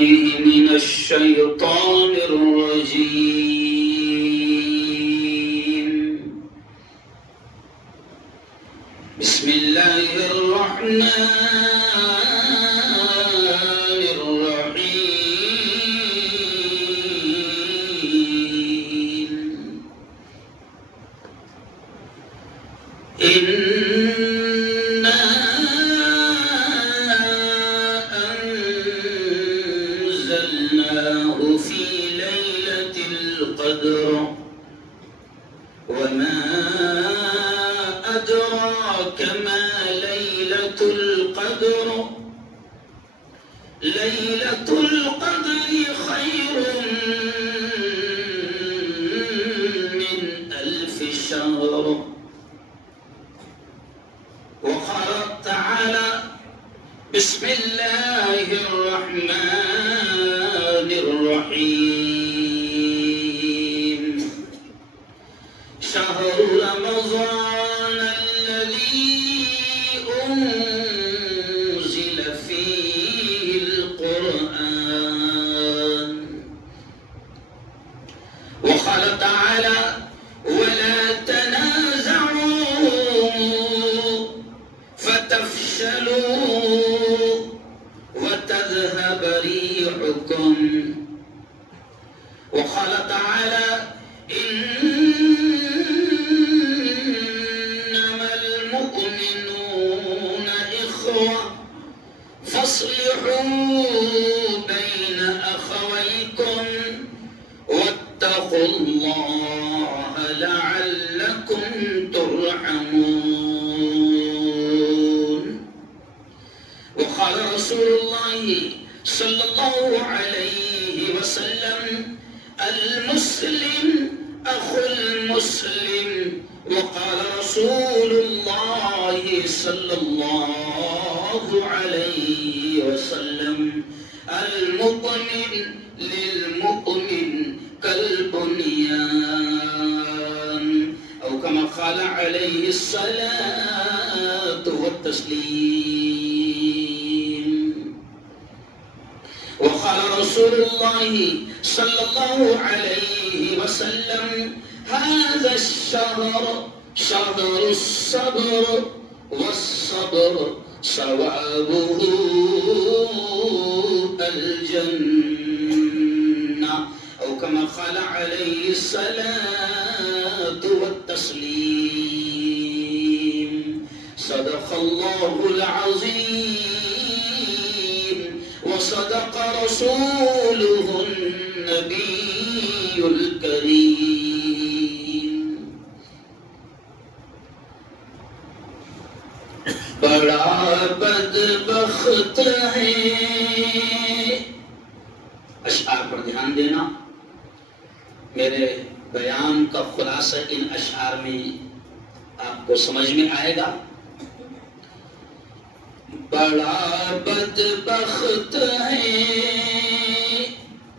من الشيطان الرجيم. بسم الله الرحمن الرحيم. إنا أنزلناه في ليلة القدر وما أدراك ما ليلة القدر. ليلة القدر خير من 1000 شهر. وقال تعالى: بسم الله الرحمن الرحيم. شهر رمضان الذي أنزل فيه القرآن. وقال تعالى: ولا تنازعوا فتفشلوا وتذهب ريحكم. وقال تعالى: إنما المؤمنون إخوة فاصلحوا بين أخويكم واتقوا الله لعلكم ترحمون. وقال رسول الله صلى الله عليه وسلم: المسلم أخو المسلم. وقال رسول الله صلى الله عليه وسلم: المؤمن للمؤمن كالبنيان، أو كما قال عليه الصلاة والتسليم. وقال رسول الله صلى الله عليه وسلم: هذا الشهر شهر الصبر، والصبر ثوابه الجنة، أو كما قال عليه الصلاة والتسليم. صدق الله العظيم وصدق رسوله النبي الكريم. بڑا بدبخت ہے. اشعار پر دھیان دینا. میرے بیان کا خلاصہ ان اشعار میں آپ کو سمجھ میں آئے گا. بڑا بدبخت ہے،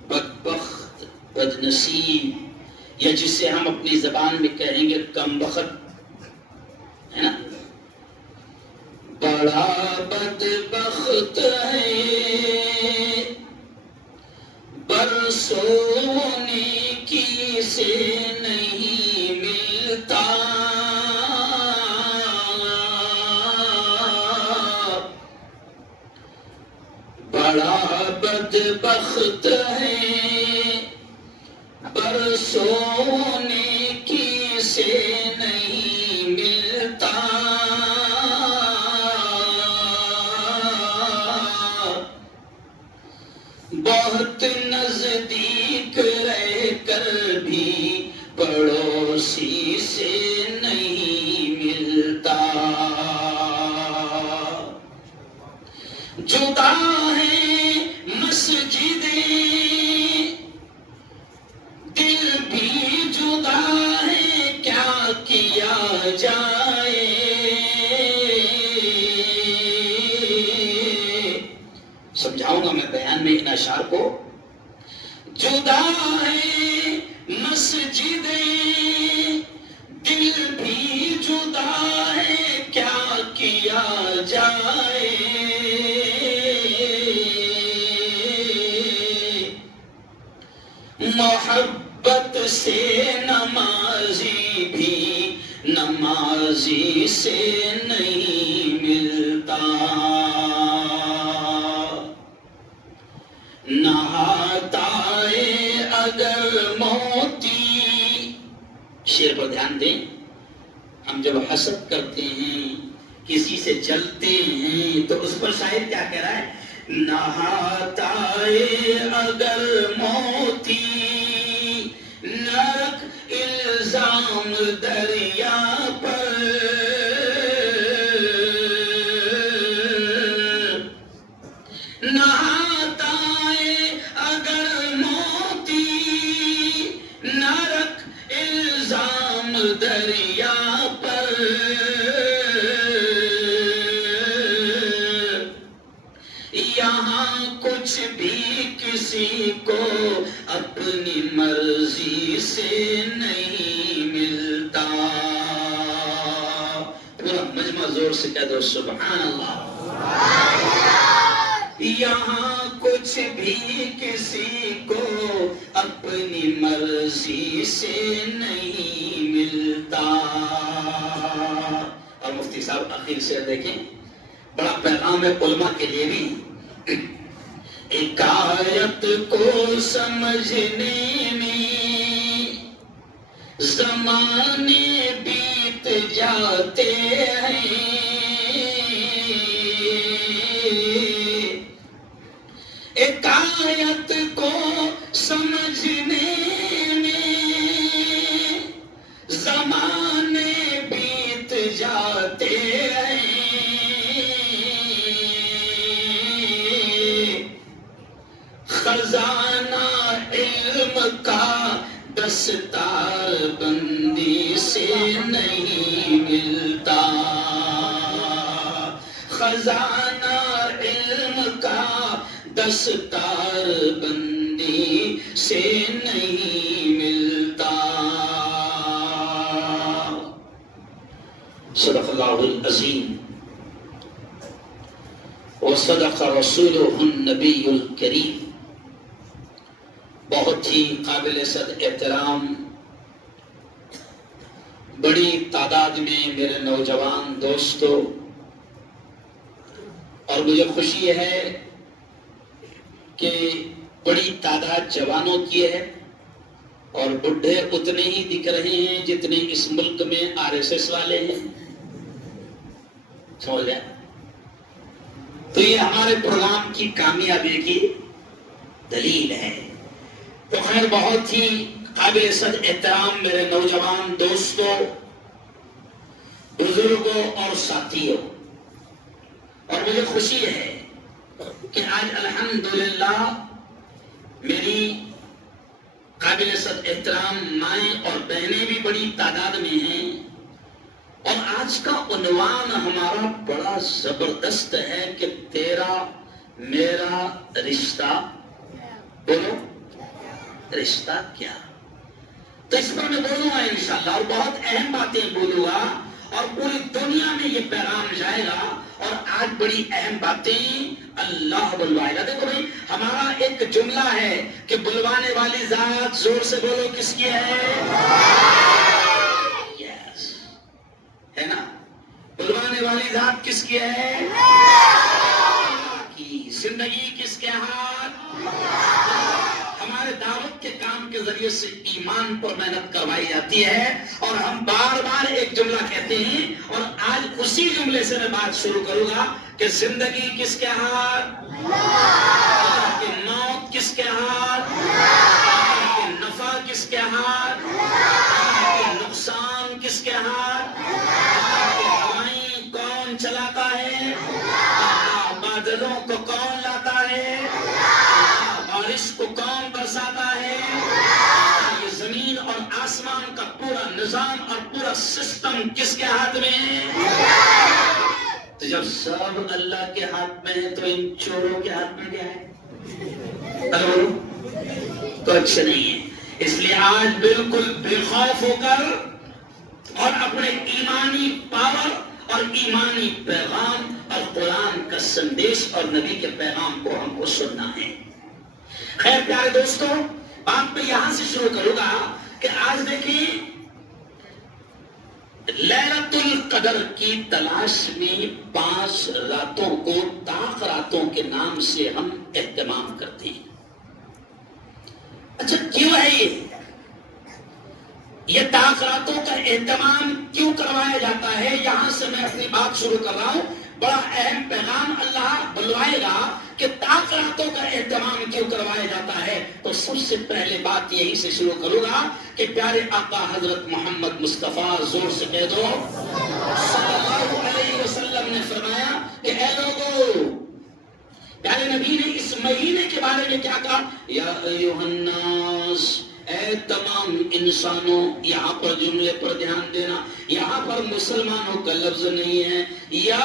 بدبخت، بدنصیب، یا جسے ہم اپنی زبان میں کہیں گے کم بخت، ہے نا. بڑا بدبخت ہے، برسونے کی سے نہیں ملتا. بڑا بدبخت ہے، برسونے کی سے نہیں ملتا. بہت نزدیک رہ کر بھی پڑوسی سے نہیں ملتا. جدا ہے مسجدیں، دل بھی جدا ہے، کیا کیا جائے. سمجھاؤں گا میں بیان میں ان اشعار کو. جدا ہے مسجدیں، دل بھی جدا ہے، کیا کیا جائے. محبت سے نمازی بھی نمازی سے نہیں ملتا، نہاتا ہے اگر موتی. شعر پر دھیان دیں. ہم جب حسد کرتے ہیں، کسی سے جلتے ہیں، تو اس پر شاعر کیا کہہ رہا ہے؟ نہاتا ہے اگر موتی، نہ رکھ الزام دریا پر. نہاتا ہے اگر موتی، نہ رکھ الزام دریا پر. یہاں کچھ بھی کسی کو اپنی مرضی سے نہیں ملتا. پورا مجمع زور سے کہہ دو سبحان اللہ. یہاں کچھ بھی کسی کو اپنی مرضی سے نہیں ملتا. اور مفتی صاحب آخر سے دیکھیں، بڑا پیغام ہے علماء کے لیے بھی. ایک آیت کو سمجھنے میں زمانے بیت جاتے ہیں. ایک آیت کو سمجھنے میں زمانے بیت جاتے ہیں. خزانہ علم کا دستار بندی سے نہیں ملتا. خزانہ علم کا دستار بندی سے نہیں ملتا. صدق اللہ العظیم وصدق رسولہ النبی الکریم. بہت ہی قابل صد احترام بڑی تعداد میں میرے نوجوان دوستوں، اور مجھے خوشی ہے کہ بڑی تعداد جوانوں کی ہے، اور بڈھے اتنے ہی دکھ رہے ہیں جتنے اس ملک میں RSS والے ہیں. سمجھ گئے؟ تو یہ ہمارے پروگرام کی کامیابی کی دلیل ہے. تو خیر، بہت ہی قابل صد احترام میرے نوجوان دوستوں، بزرگوں اور ساتھیوں، اور مجھے خوشی ہے کہ آج الحمدللہ میری قابل صد احترام مائیں اور بہنیں بھی بڑی تعداد میں ہیں. اور آج کا عنوان ہمارا بڑا زبردست ہے کہ تیرا میرا رشتہ. بولو، رشتہ کیا؟ تو اس پر میں بولوں گا انشاءاللہ، اور بہت اہم باتیں بولوں گا، اور پوری دنیا میں یہ پیغام جائے گا. اور آج بڑی اہم باتیں اللہ بلوائے گا. دیکھو بھائی، ہمارا ایک جملہ ہے کہ بلوانے والی ذات، زور سے بولو، کس کی ہے؟ یس، ہے نا؟ بلوانے والی ذات کس کی ہے؟ کی. زندگی کس کے ہاتھ؟ ہمارے دعوت کے کام کے ذریعے سے ایمان پر محنت کروائی جاتی ہے، اور ہم بار بار ایک جملہ کہتے ہیں، اور آج اسی جملے سے میں بات شروع کروں گا کہ زندگی کس کے ہاتھ؟ اللہ کی. موت کس کے ہاتھ؟ اللہ کی. نفع کس کے ہاتھ؟ اللہ کی. نقصان کس کے ہاتھ؟ اللہ کی. ہوائیں کون چلاتا ہے؟ اللہ. بادلوں کو کون لاتا ہے؟ بارش کو کون برساتا ہے؟ یہ زمین اور آسمان کا پورا نظام اور پورا سسٹم کس کے ہاتھ میں ہے؟ تو جب سب اللہ کے ہاتھ میں ہے، تو ان چوروں کے ہاتھ میں کیا ہے؟ تو اچھا نہیں ہے. اس لیے آج بالکل بے خوف ہو کر اور اپنے ایمانی پاور اور ایمانی پیغام اور قرآن کا سندیش اور نبی کے پیغام کو ہم کو سننا ہے. خیر پیارے دوستوں، بات میں یہاں سے شروع کروں گا کہ آج دیکھیں لیلۃ القدر کی تلاش میں 5 راتوں کو طاق راتوں کے نام سے ہم اہتمام کرتے ہیں. اچھا کیوں ہے یہ طاق راتوں کا اہتمام کیوں کروایا جاتا ہے؟ یہاں سے میں اپنی بات شروع کر رہا ہوں. بڑا اہم پیغام اللہ بلوائے گا کہ طاق راتوں کا اہتمام کیوں کروایا جاتا ہے. تو سب سے پہلے بات یہی سے شروع کروں گا کہ پیارے آقا حضرت محمد مصطفیٰ، زور سے کہہ دو، صلی اللہ علیہ وسلم نے فرمایا کہ اے لوگو، پیارے نبی نے اس مہینے کے بارے میں کیا کہا؟ یا ایھا الناس، اے تمام انسانوں. یہاں پر جملے پر دھیان دینا، یہاں پر مسلمانوں کا لفظ نہیں ہے. یا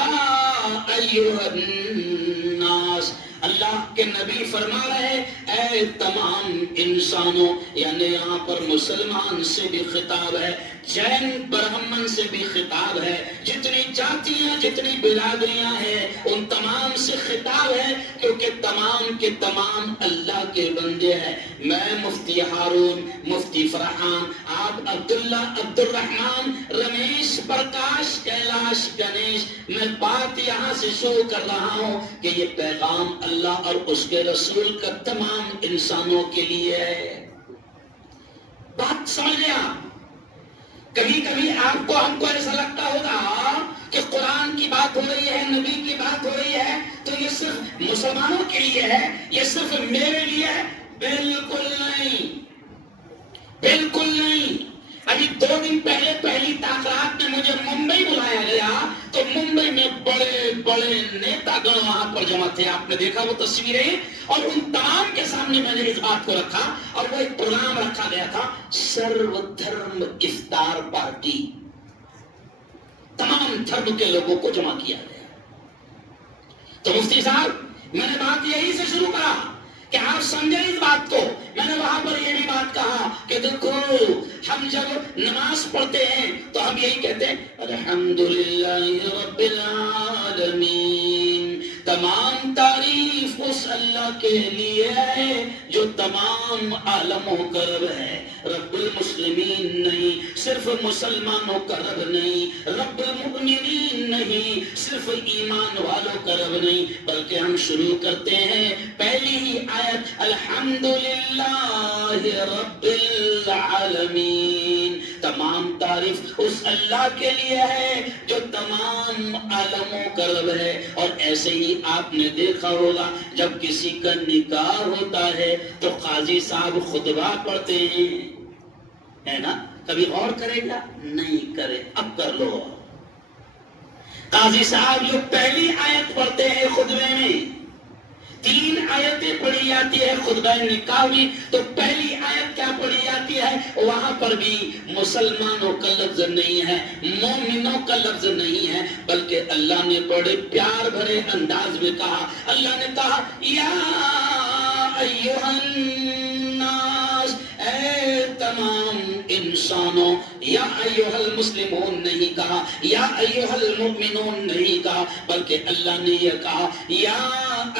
ایھا الناس، اللہ کے نبی فرما رہے اے تمام انسانوں، یعنی یہاں پر مسلمان سے بھی خطاب ہے، جین برہمن سے بھی خطاب ہے، جتنی جاتیاں جتنی برادریاں ہیں ان تمام سے خطاب ہے، کیونکہ تمام کے تمام اللہ کے بندے ہیں. میں مفتی ہارون، مفتی فرحان، آپ عبداللہ، عبد الرحمان، رمیش، پرکاش، کیلاش، گنیش، میں بات یہاں سے شروع کر رہا ہوں کہ یہ پیغام اللہ اور اس کے رسول کا تمام انسانوں کے لیے ہے. بات سمجھ لیا؟ کبھی کبھی آپ کو ہم کو ایسا لگتا ہوگا کہ قرآن کی بات ہو رہی ہے، نبی کی بات ہو رہی ہے تو یہ صرف مسلمانوں کے لیے ہے، یہ صرف میرے لیے ہے. بالکل نہیں، بالکل نہیں. ابھی 2 دن پہلے پہلی طاق رات میں مجھے ممبئی بلایا گیا تو ممبئی میں بڑے بڑے نیتا گن وہاں پر جمع تھے. آپ نے دیکھا وہ تصویریں، اور ان تمام کے سامنے میں نے اس بات کو رکھا اور وہ ایک پروگرام رکھا گیا تھا، سرو دھرم افطار پارٹی. تمام دھرم کے لوگوں کو جمع کیا گیا. تو مفتی صاحب، میں نے بات یہی سے شروع کرا کہ آپ سمجھیں اس بات کو. میں نے وہاں پر یہ بھی بات کہا کہ دیکھو، ہم جب نماز پڑھتے ہیں تو ہم یہی کہتے ہیں الحمدللہ رب العالمین. تمام تعریف اس اللہ کے لیے ہے جو تمام عالموں کا رب ہے. رب المسلمین نہیں، صرف مسلمانوں کا رب نہیں، رب المؤمنین نہیں، صرف ایمان والوں کا رب نہیں، بلکہ ہم شروع کرتے ہیں پہلی ہی آیت الحمدللہ رب العالمین. تمام تعریف اس اللہ کے لیے ہے جو تمام عالموں کا رب ہے. اور ایسے ہی آپ نے دیکھا ہوگا جب کسی کا نکاح ہوتا ہے تو قاضی صاحب خطبہ پڑھتے ہیں، ہے نا؟ کبھی غور کرے گا؟ نہیں کرے. اب کر لو. قاضی صاحب جو پہلی آیت پڑھتے ہیں خطبے میں، 3 آیتیں پڑھی جاتی ہے خطبہ نکاح میں، تو پہلی آیت کیا پڑھی جاتی ہے؟ وہاں پر بھی مسلمانوں کا لفظ نہیں ہے، مومنوں کا لفظ نہیں ہے، بلکہ اللہ نے بڑے پیار بھرے انداز میں کہا. اللہ نے کہا یا ایھا الناس، اے تمام انسانوں. یا ایھا المسلمون نہیں کہا، یا ایھا المؤمنون نہیں کہا، بلکہ اللہ نے یہ کہا یا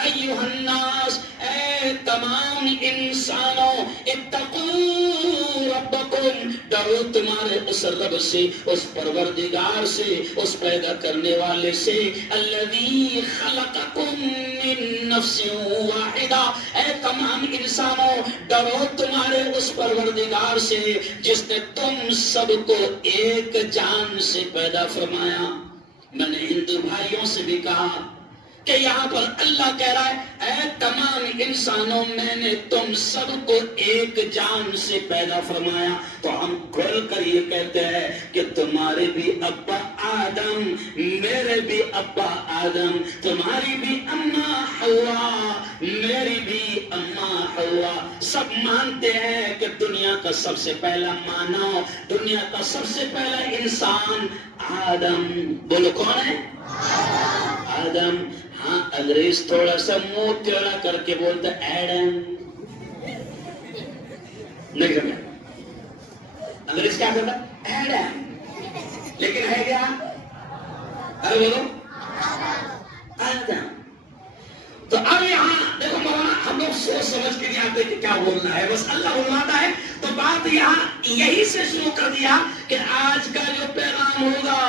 ایھا الناس، اے تمام انسانوں، اتقوا ربکم، ڈرو تمہارے اس رب سے، اس پروردگار سے، اس پیدا کرنے والے سے، الذی خلقکم من نفس واحدہ. اے تمام انسانوں، ڈرو تمہارے اس پروردگار سے جس نے تم سب کو ایک جان سے پیدا فرمایا. میں نے ہندو بھائیوں سے بھی کہا کہ یہاں پر اللہ کہہ رہا ہے اے تمام انسانوں، میں نے تم سب کو ایک جان سے پیدا فرمایا. تو ہم کھول کر یہ کہتے ہیں کہ تمہارے بھی ابا آدم، میرے بھی ابا آدم، تمہاری بھی اماں حوا، میری بھی اماں حوا. سب مانتے ہیں کہ دنیا کا سب سے پہلا مانو، دنیا کا سب سے پہلا انسان آدم. بولو کون ہے؟ آدم. ہاں، انگریز تھوڑا سا منہ ٹیڑھا کر کے بولتا ایڈم. نہیں سمجھا؟ انگریز کیا کرتا؟ ایڈم. لیکن ہے کیا؟ ارے بولو آدم. تو اب یہاں دیکھو مولانا، ہم لوگ سوچ سمجھ کے نہیں آتے کہ کیا بولنا ہے، بس اللہ بلواتا ہے۔ تو بات یہاں یہی سے شروع کر دیا کہ آج کا جو پیغام ہوگا،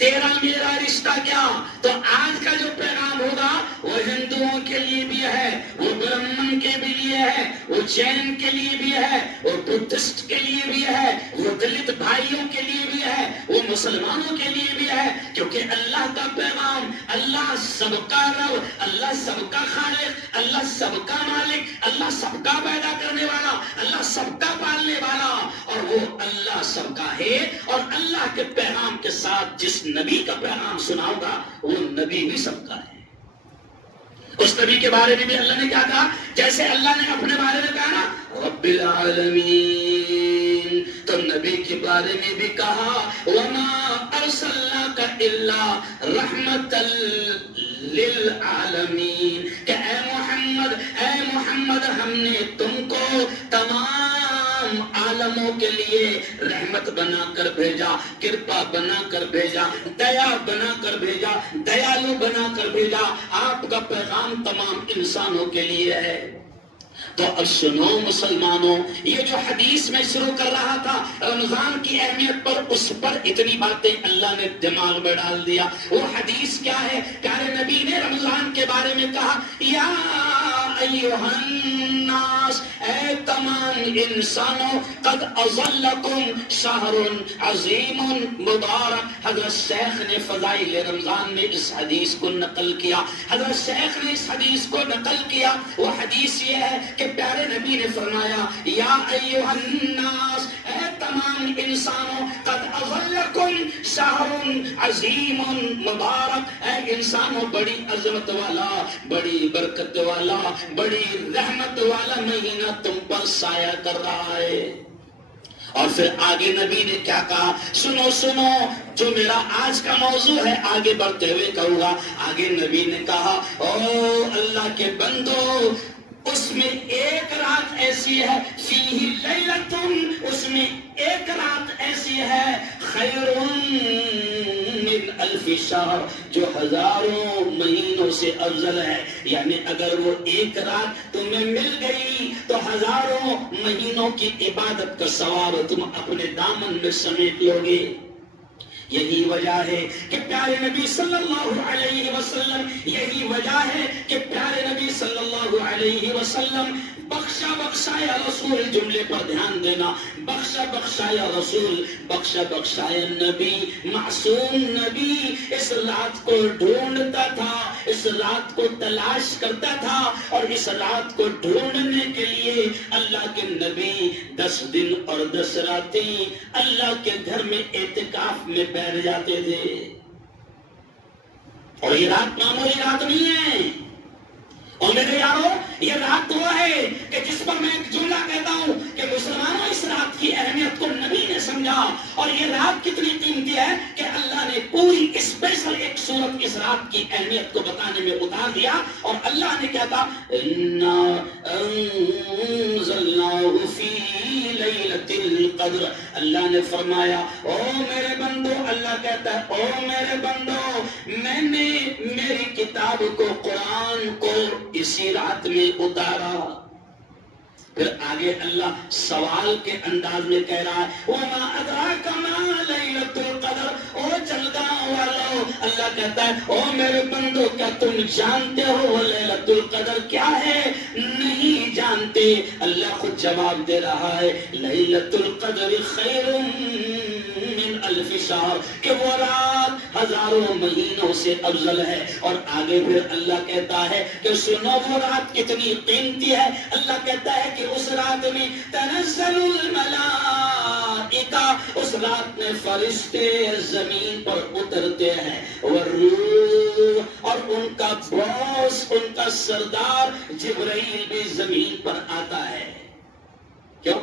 تیرا میرا رشتہ کیا، تو آج کا جو پیغام ہوگا وہ ہندوؤں کے لیے بھی ہے، وہ برہمن کے بھی لیے ہے، وہ جین کے لیے بھی ہے، وہ بدھسٹ کے لیے بھی ہے، وہ دلت بھائیوں کے لیے بھی ہے، وہ مسلمانوں کے لیے بھی ہے، کیونکہ اللہ کا پیغام، اللہ سب کا رب، اللہ سب کا خالق، اللہ سب کا مالک، اللہ سب کا پیدا کرنے والا، اللہ سب کا پالنے والا، اور وہ اللہ سب کا ہے۔ اور اللہ کے پیغام کے ساتھ جس نبی کا پیغام سناؤں گا وہ نبی بھی سب کا ہے۔ اس نبی کے بارے میں بھی اللہ نے کیا کہا؟ جیسے اللہ نے اپنے بارے میں کہا نا رب العالمین، تو نبی کے بارے میں بھی کہا وما ارسلناک الا رحمتا للعالمین، کہ اے محمد ہم نے تم کو تمام عالموں کے لیے رحمت بنا کر بھیجا، کرپا بنا کر بھیجا، دیا بنا کر بھیجا، دیالو بنا کر بھیجا۔ آپ کا پیغام تمام انسانوں کے لیے ہے۔ تو اب سنو مسلمانوں، یہ جو حدیث میں شروع کر رہا تھا رمضان کی اہمیت پر، اس پر اتنی باتیں اللہ نے دماغ میں ڈال دیا۔ وہ حدیث کیا ہے؟ پیارے نبی نے رمضان کے بارے میں کہا یا ایھا الناس، اے تمام انسانوں، قد اظلکم شہر عظیم مبارک۔ حضرت شیخ نے فضائل رمضان میں اس حدیث کو نقل کیا، حضرت شیخ نے اس حدیث کو نقل کیا۔ وہ حدیث یہ ہے کہ پیارے نبی نے فرمایا یا ایھا الناس، اے تمام انسانوں، قد اظلکم شہر عظیم مبارک، اے انسانوں بڑی عظمت والا، بڑی برکت والا، بڑی رحمت والا مہینہ تم پر سایہ کر رہا ہے۔ اور پھر آگے نبی نے کیا کہا؟ سنو سنو، جو میرا آج کا موضوع ہے آگے بڑھتے ہوئے کہوں گا۔ آگے نبی نے کہا او اللہ کے بندو، اس میں ایک رات ایسی ہے فیہ لیلۃ، اس میں ایک رات ایسی ہے خیر من الف شہر، جو ہزاروں مہینوں سے افضل ہے۔ یعنی اگر وہ ایک رات تمہیں مل گئی تو ہزاروں مہینوں کی عبادت کا ثواب تم اپنے دامن میں سمیٹ لو گے۔ یہی وجہ ہے کہ پیارے نبی صلی اللہ علیہ وسلم، یہی وجہ ہے کہ پیارے نبی صلی اللہ علیہ وسلم بخشا بخشا یا رسول، جملے پر دھیان دینا، بخشا بخشا یا رسول، بخشا بخشا یا نبی، معصوم نبی اس رات کو ڈھونڈتا تھا، اس رات کو تلاش کرتا تھا، اور اس رات کو ڈھونڈنے کے لیے اللہ کے نبی 10 دن اور 10 راتیں اللہ کے گھر میں اعتکاف میں بیٹھ جاتے تھے۔ اور یہ رات معمولی رات نہیں ہے، اور میرے یارو یہ رات وہ ہے کہ جس پر میں ایک جملہ کہتا ہوں کہ مسلمانوں اس رات کی اہمیت کو نبی نے سمجھا، اور یہ رات کتنی قیمتی ہے کہ اللہ نے پوری اسپیشل ایک سورت اس رات کی اہمیت کو بتانے میں اتار دیا۔ اور اللہ نے کیا کہا؟ انا انزلناہ فی لیلۃ القدر، اللہ نے فرمایا او میرے بندو، اللہ کہتا ہے او میرے بندو، میں نے میری کتاب کو، قرآن کو اسی رات میں اتارا۔ پھر آگے اللہ سوال کے انداز میں کہہ رہا ہے وَمَا أَدْرَاكَ مَا لَيْلَةُ الْقَدْرِ، او جلگاؤں والو، اللہ کہتا ہے او میرے بندو کیا تم جانتے ہو وہ لیلۃ القدر کیا ہے؟ نہیں جانتے۔ اللہ خود جواب دے رہا ہے لیلۃ القدر خیر من الف شہر، کہ وہ رات ہزاروں مہینوں سے افضل ہے۔ اور آگے پھر اللہ کہتا ہے کہ سنو وہ رات کتنی قیمتی ہے۔ اللہ کہتا ہے کہ اس رات میں تنزل الملائکہ، اس رات میں فرشتے زمین پر اترتے ہیں، والروح، اور ان کا باس، ان کا سردار جبرائیل بھی زمین پر آتا ہے۔ کیوں؟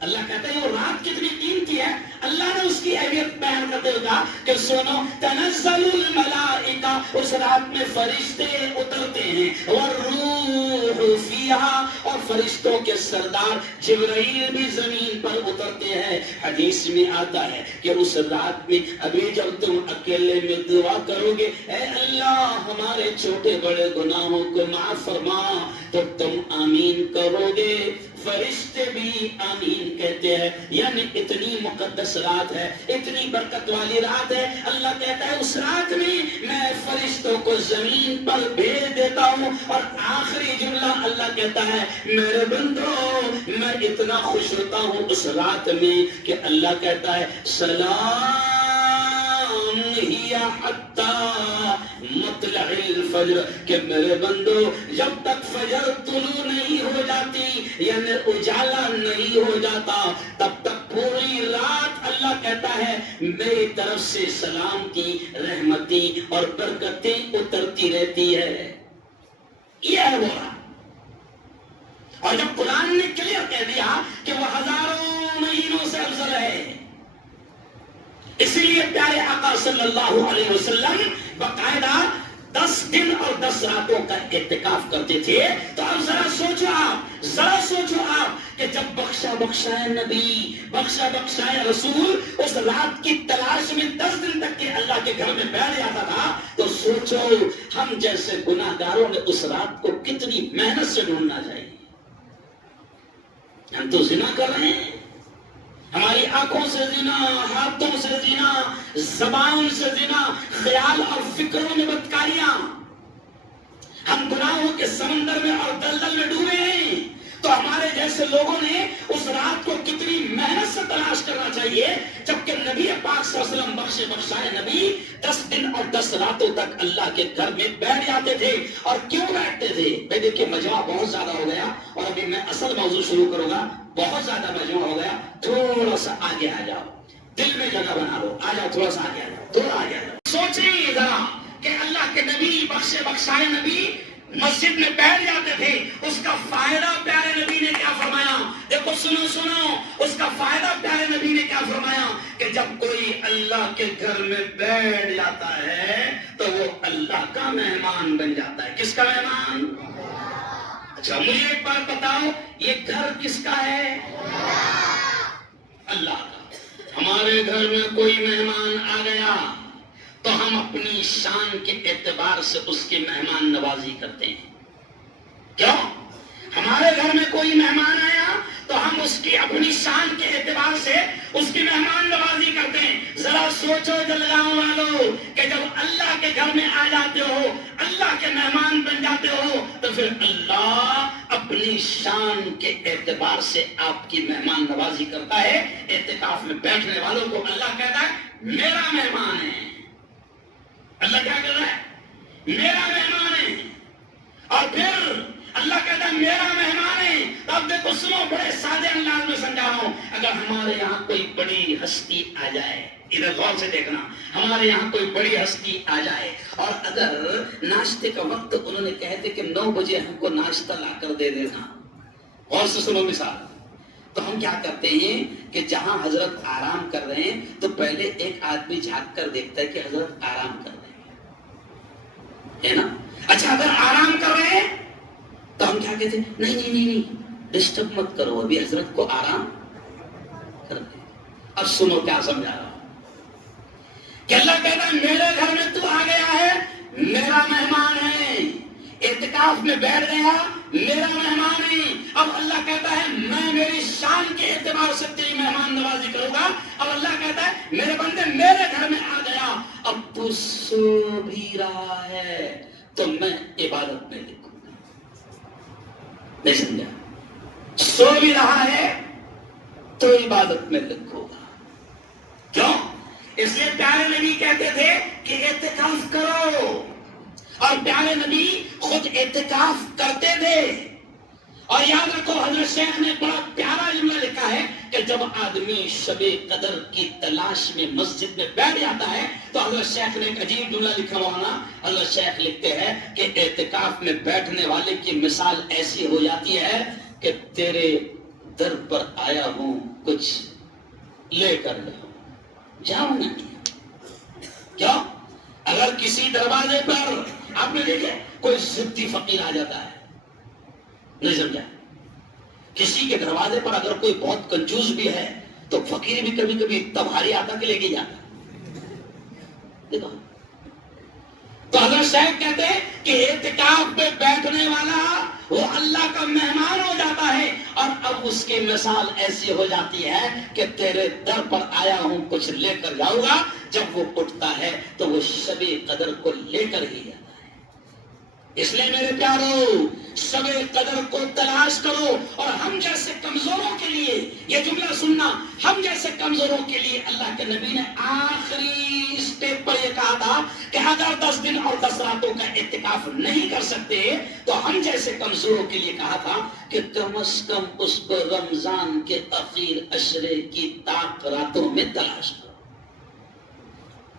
اللہ کہتا ہے وہ رات کتنی قیمتی ہے۔ اللہ نے اس کی اہمیت بیان کرتے ہوئے کہا کہ سنو تنزل الملائکہ، اس رات میں فرشتے اترتے ہیں، والروح فیہا، اور فرشتوں کے سردار جبرائیل بھی زمین پر اترتے ہیں۔ حدیث میں آتا ہے کہ اس رات میں ابھی جب تم اکیلے میں دعا کرو گے اے اللہ ہمارے چھوٹے بڑے گناہوں کو معاف فرما، تو تم آمین کرو گے، فرشتے بھی آمین کہتے ہیں۔ یعنی اتنی مقدس رات ہے، اتنی برکت والی رات ہے، اللہ کہتا ہے اس رات میں میں فرشتوں کو زمین پر بھیج دیتا ہوں۔ اور آخری جملہ اللہ کہتا ہے میرے بندو میں اتنا خوش ہوتا ہوں اس رات میں کہ اللہ کہتا ہے سلام ہی حتی مطلع الفجر، کہ میرے بندو جب تک فجر طلوع نہیں ہو جاتی یعنی اجالا نہیں ہو جاتا تب تک پوری رات اللہ کہتا ہے میری طرف سے سلامتی، رحمتی اور برکتیں اترتی رہتی ہے۔ یہ ہے وہ رات۔ اور جب قرآن نے کلیئر کہہ دیا کہ وہ ہزاروں مہینوں سے افضل ہے، اسی لیے پیارے آقا صلی اللہ علیہ وسلم باقاعدہ 10 دن اور 10 راتوں کا اعتکاف کرتے تھے۔ تو اب ذرا سوچو آپ کہ جب بخشائے نبی، بخشائے رسول اس رات کی تلاش میں 10 دن تک کے اللہ کے گھر میں بیٹھ جاتا تھا، تو سوچو ہم جیسے گناہگاروں نے اس رات کو کتنی محنت سے ڈھونڈنا چاہیے۔ ہم تو زنا کر رہے ہیں، ہماری آنکھوں سے زنا، ہاتھوں سے زنا، زبان سے زنا، خیال اور فکروں میں بدکاریاں، ہم گناہوں کے سمندر میں اور دلدل میں ڈوبے ہیں۔ تو ہمارے جیسے لوگوں نے اس رات کو کتنی محنت سے تلاش کرنا چاہیے، جبکہ نبی پاک صلی اللہ علیہ وسلم بخشائے نبی 10 دن اور 10 راتوں تک اللہ کے گھر میں بیٹھ جاتے تھے۔ اور کیوں بیٹھتے تھے؟ بھائی دیکھیے مجمع بہت زیادہ ہو گیا اور ابھی میں اصل موضوع شروع کروں گا۔ بہت زیادہ مجمع ہو گیا، تھوڑا سا آگے آ جاؤ، دل میں جگہ بنا لو، آ جاؤ، تھوڑا سا آگے آ جاؤ، تھوڑا آگے آ جاؤ۔ سوچیں ذرا کہ اللہ کے نبی بخشائے نبی مسجد میں بیٹھ جاتے تھے، اس کا فائدہ پیارے نبی نے کیا فرمایا؟ دیکھو سنو اس کا فائدہ پیارے نبی نے کیا فرمایا کہ جب کوئی اللہ کے گھر میں بیٹھ جاتا ہے تو وہ اللہ کا مہمان بن جاتا ہے۔ کس کا مہمان؟ اچھا مجھے ایک بات بتاؤ، یہ گھر کس کا ہے؟ اللہ کا۔ ہمارے گھر میں کوئی مہمان آ گیا تو ہم اپنی شان کے اعتبار سے اس کی مہمان نوازی کرتے ہیں۔ کیوں؟ ہمارے گھر میں کوئی مہمان آیا تو ہم اس کی اپنی شان کے اعتبار سے اس کی مہمان نوازی کرتے ہیں۔ ذرا سوچو جلگاؤں والو کہ جب اللہ کے گھر میں آ جاتے ہو، اللہ کے مہمان بن جاتے ہو، تو پھر اللہ اپنی شان کے اعتبار سے آپ کی مہمان نوازی کرتا ہے۔ اعتکاف میں بیٹھنے والوں کو اللہ کہتا ہے میرا مہمان ہے۔ اللہ کیا کہہ رہا ہے؟ میرا مہمان ہے۔ اور پھر اللہ کہتا ہے میرا مہمان ہے۔ تو اب دیکھو سنو، بڑے سادے انداز میں سمجھا رہا ہوں۔ اگر ہمارے یہاں کوئی بڑی ہستی آ جائے، ادھر غور سے دیکھنا، ہمارے یہاں کوئی بڑی ہستی آ جائے اور اگر ناشتے کا وقت انہوں نے کہتے کہ 9 بجے ہم کو ناشتہ لا کر دے دینا، غور سے سنو مثال، تو ہم کیا کرتے ہیں کہ جہاں حضرت آرام کر رہے ہیں تو پہلے ایک آدمی جھانک کر دیکھتا ہے کہ حضرت آرام کر رہے ہیں، ہے نا؟ اچھا اگر آرام کر رہے ہیں تو ہم کیا کہتے ہیں؟ نہیں ڈسٹرب مت کرو، ابھی حضرت کو آرام کر دیں۔ اب سنو کیا سمجھا رہا ہوں کہ اللہ کہتا ہے میرے گھر میں تو آ گیا ہے، میرا مہمان ہے، اعتکاف میں بیٹھ گیا، میرا مہمان ہے۔ اب اللہ کہتا ہے میں میری شان کے اعتبار سے تیری مہمان نوازی کروں گا۔ اب اللہ کہتا ہے میرے بندے میرے گھر میں آ گیا، اب تو سو بھی رہا ہے تو میں عبادت میں لکھوں گا۔ نہیں سمجھا؟ سو بھی رہا ہے تو عبادت میں لکھوں گا۔ کیوں؟ اس لیے پیارے نبی کہتے تھے کہ اعتکاف کرو، اور پیارے نبی خود اعتکاف کرتے تھے۔ اور یاد رکھو حضرت شیخ نے بڑا پیارا جملہ لکھا ہے کہ جب آدمی شب قدر کی تلاش میں مسجد میں بیٹھ جاتا ہے تو حضرت شیخ نے ایک عجیب جملہ لکھا ہوا نا، حضرت شیخ لکھتے ہیں کہ اعتکاف میں بیٹھنے والے کی مثال ایسی ہو جاتی ہے کہ تیرے در پر آیا ہوں کچھ لے کر جاؤ۔ جاؤ نہیں. کیوں؟ اگر کسی دروازے پر آپ نے دیکھے کوئی ضدی فقیر آ جاتا ہے, نہیں سمجھا, کسی کے دروازے پر اگر کوئی بہت کنجوس بھی ہے تو فقیر بھی کبھی کبھی تمہاری آتا کے لے کے جاتا. دیکھو تو حضرت صاحب کہتے ہیں کہ اعتکاف پہ بیٹھنے والا وہ اللہ کا مہمان ہو جاتا ہے, اور اب اس کی مثال ایسی ہو جاتی ہے کہ تیرے در پر آیا ہوں کچھ لے کر جاؤں گا. جب وہ اٹھتا ہے تو وہ شب قدر کو لے کر ہی جاتا ہے. اس لیے میرے پیارو شب قدر کو تلاش کرو. اور ہم جیسے کمزوروں کے لیے یہ جملہ سننا, ہم جیسے کمزوروں کے لیے اللہ کے نبی نے آخری اسٹیپ پر یہ کہا تھا کہ اگر 10 دن اور 10 راتوں کا اعتکاف نہیں کر سکتے تو ہم جیسے کمزوروں کے لیے کہا تھا کہ کم از کم اس کو رمضان کے اخیر عشرے کی طاق راتوں میں تلاش کرو.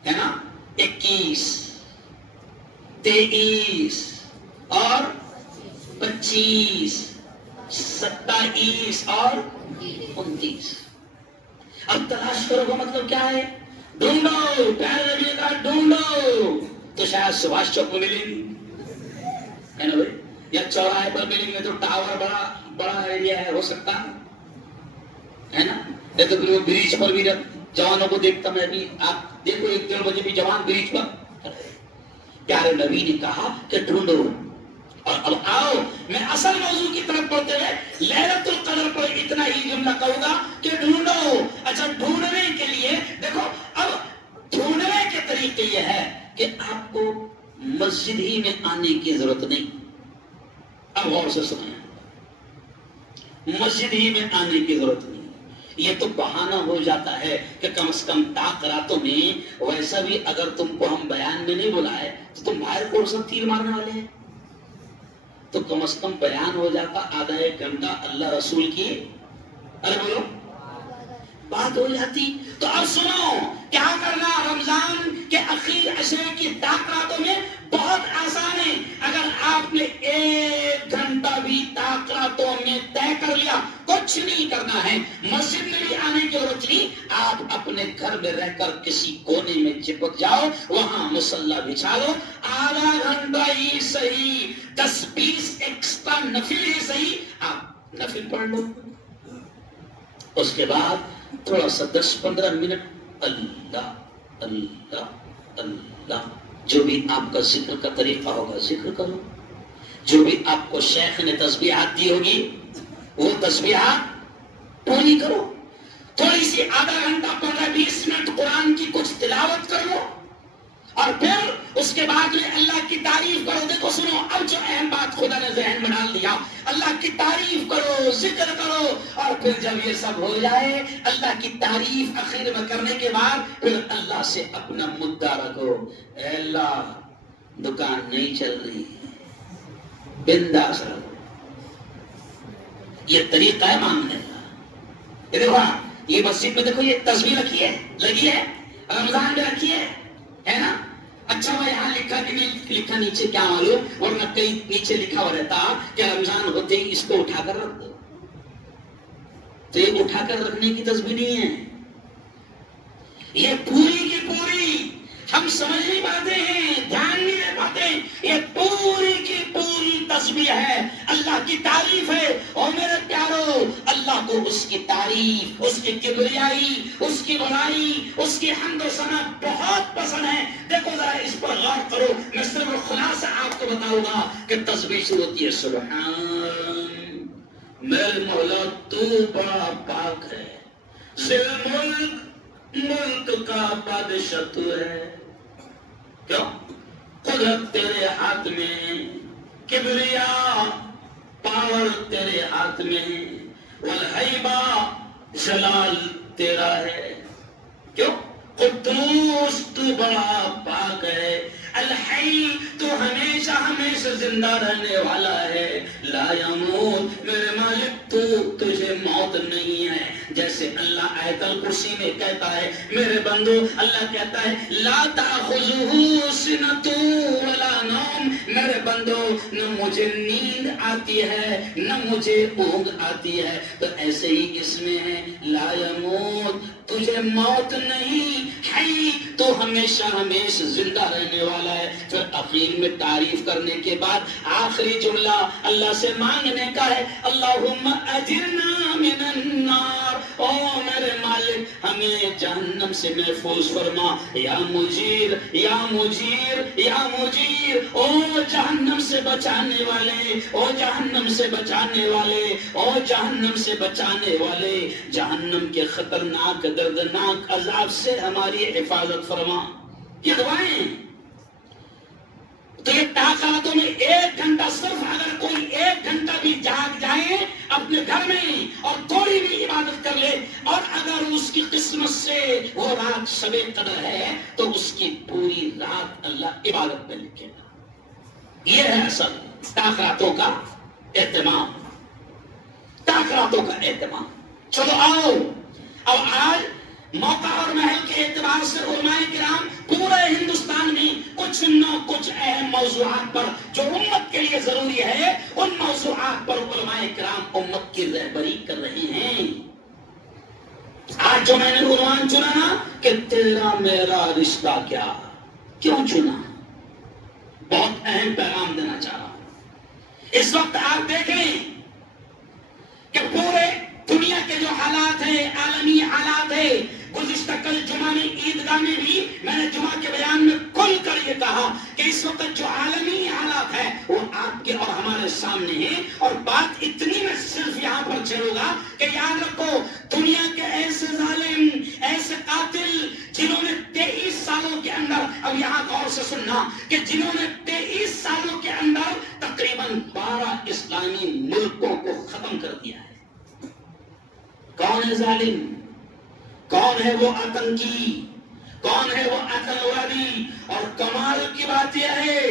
ہے نا, 21, 23 اور 25, 27 اور 29. اب تلاش کرو کا مطلب کیا ہے؟ ڈھونڈو. پیارے نبی کا ڈھونڈو تو شاید سبھاش چوک میں ملیں گی, ہے نا بھائی, یا چوراہے پر ملیں گے تو ٹاور بڑا ایریا ہے, ہو سکتا ہے نا. یا تو پھر وہ بریج پر بھی جوانوں کو دیکھتا میں بھی, آپ دیکھو 1-1:30 بجے بھی جوان بریج پر. پیارے نبی نے کہا کہ ڈھونڈو. اور اب آؤ میں اصل موضوع کی طرف بڑھتے ہوئے لیلۃ القدر پر اتنا ہی جملہ کہوں گا کہ ڈھونڈو. اچھا ڈھونڈنے کے لیے دیکھو, اب ڈھونڈنے کے طریقے یہ ہے کہ آپ کو مسجد ہی میں آنے کی ضرورت نہیں. اب غور سے سنیں, مسجد ہی میں آنے کی ضرورت نہیں. یہ تو بہانہ ہو جاتا ہے کہ کم از کم طاق راتوں میں, ویسا بھی اگر تم کو ہم بیان میں نہیں بلائے تو تم باہر کو سب تیر مارنے والے ہیں, تو کم از کم بیان ہو جاتا آدھا 1 گھنٹہ اللہ رسول کی, ارے بولو, بات ہو جاتی. تو اب سنو کیا کرنا رمضان کے اخیر عشرے کی طاق راتوں میں, بہت آسان ہے. اگر آپ نے 1 گھنٹہ بھی طاق راتوں میں طے کر لیا, کچھ نہیں کرنا ہے, مسجد میں بھی آنے کی ضرورت نہیں. آپ اپنے گھر میں رہ کر کسی کونے میں چپک جاؤ, وہاں مصلی بچھا لو, آدھا گھنٹہ ہی صحیح, 10-20 ایکسٹرا نفل ہی صحیح, آپ نفل پڑھ لو. اس کے بعد تھوڑا سا 10-15 منٹ اللہ اللہ اللہ, جو بھی آپ کا ذکر کا طریقہ ہوگا ذکر کرو. جو بھی آپ کو شیخ نے تسبیحات دی ہوگی وہ تسبیحات پوری کرو. تھوڑی سی آدھا گھنٹہ 15-20 منٹ قرآن کی کچھ تلاوت کرو, اور پھر اس کے بعد میں اللہ کی تعریف کرو. دیکھو سنو, اب جو اہم بات خدا نے ذہن میں ڈال دیا, اللہ کی تعریف کرو, ذکر کرو, اور پھر جب یہ سب ہو جائے اللہ کی تعریف آخر میں کرنے کے بعد پھر اللہ سے اپنا مدعا رکھو, اے اللہ دکان نہیں چل رہی, بنداس رکھو. یہ طریقہ ہے مانگنے کا. یہ دیکھو یہ مسجد میں دیکھو یہ تصویر رکھی ہے, لگی ہے, رمضان میں رکھی ہے نا. اچھا وہ یہاں لکھا کہ نہیں لکھا نیچے کیا معلوم, ورنہ کہیں نیچے لکھا ہوا رہتا کہ رمضان ہوتے ہی اس کو اٹھا کر رکھ دو. تو یہ اٹھا کر رکھنے کی تصویر نہیں ہے, یہ پوری کی پوری ہم سمجھ نہیں پاتے ہیں, دھیان نہیں دے پاتے. یہ پوری کی پوری تسبیح ہے, اللہ کی تعریف ہے. اور میرے پیارو اللہ کو اس کی تعریف, اس کی کبریائی, اس کی بڑائی, اس کی حمد و ثنا بہت پسند ہے. دیکھو ذرا اس پر غور کرو. میں صرف خلاصہ آپ کو بتاؤں گا کہ تسبیح شروع ہوتی ہے سبحان میرے مولا تو بڑا پاک ہے, ذل ملک ملک کا بادشاہ تو ہے. کیوں؟ قدرت تیرے ہاتھ میں, کبریا پاور تیرے ہاتھ میں, والہیبہ جلال تیرا ہے. کیوں؟ قدوس تو بڑا پاک ہے, الحی تو ہمیشہ ہمیشہ زندہ رہنے والا ہے, لا یموت میرے مالک تو تجھے موت نہیں ہے. جیسے اللہ آیت الکرسی میں کہتا ہے میرے بندو، اللہ کہتا ہے لا تأخذہ سنۃ ولا نوم، میرے بندو نہ مجھے نیند آتی ہے نہ مجھے اونگ آتی ہے، تو ایسے ہی اس میں ہے لا یموت، تجھے موت نہیں، حی تو ہمیشہ ہمیشہ زندہ رہنے والا ہے۔ پھر اخیر میں تعریف کرنے کے بعد آخری جملہ اللہ سے مانگنے کا ہے، اللہم اجرنا من النار، او میرے مالک ہمیں جہنم سے محفوظ فرما، یا مجیر یا مجیر یا مجیر، او جہنم سے بچانے والے، او جہنم سے بچانے والے، او جہنم سے بچانے والے، جہنم کے خطرناک دردناک عذاب سے ہماری حفاظت فرما۔ یہ دعائیں تو یہ طاقتوں میں 1 گھنٹہ، صرف اگر کوئی 1 گھنٹہ بھی جاگ جائے اپنے گھر میں اور تھوڑی بھی عبادت کر لے، اور اگر اس کی قسمت سے وہ رات شب قدر ہے تو اس کی پوری رات اللہ عبادت میں لکھے گا۔ یہ ہے اصل طاقتوں کا اہتمام، طاقتوں کا اہتمام۔ چلو آؤ، اب آج موقع اور محل کے اعتبار سے علماء کرام پورے ہندوستان میں کچھ نہ کچھ اہم موضوعات پر جو امت کے لیے ضروری ہے، ان موضوعات پر علماء کرام امت کی رہبری کر رہے ہیں۔ آج جو میں نے عنوان چنا نا کہ تیرا میرا رشتہ کیا، کیوں چنا؟ بہت اہم پیغام دینا چاہ رہا ہوں۔ اس وقت آپ دیکھیں کہ پورے دنیا کے جو حالات ہیں، عالمی حالات ہیں، گزشتہ کل جمعہ میں عیدگاہ میں بھی میں نے جمعہ کے بیان میں کھل کر یہ کہا کہ اس وقت جو عالمی حالات ہے وہ آپ کے اور ہمارے سامنے ہیں، اور بات اتنی میں صرف یہاں پر چھوڑوں گا کہ یاد رکھو دنیا کے ایسے ظالم، ایسے قاتل جنہوں نے 23 سالوں کے اندر، اب یہاں غور سے سننا، کہ جنہوں نے 23 سالوں کے اندر تقریباً 12 اسلامی ملکوں کو ختم کر دیا ہے۔ کون ہے ظالم؟ کون ہے وہ آتنکی؟ کون ہے وہ آتنکوادی؟ اور کمال کی بات یہ ہے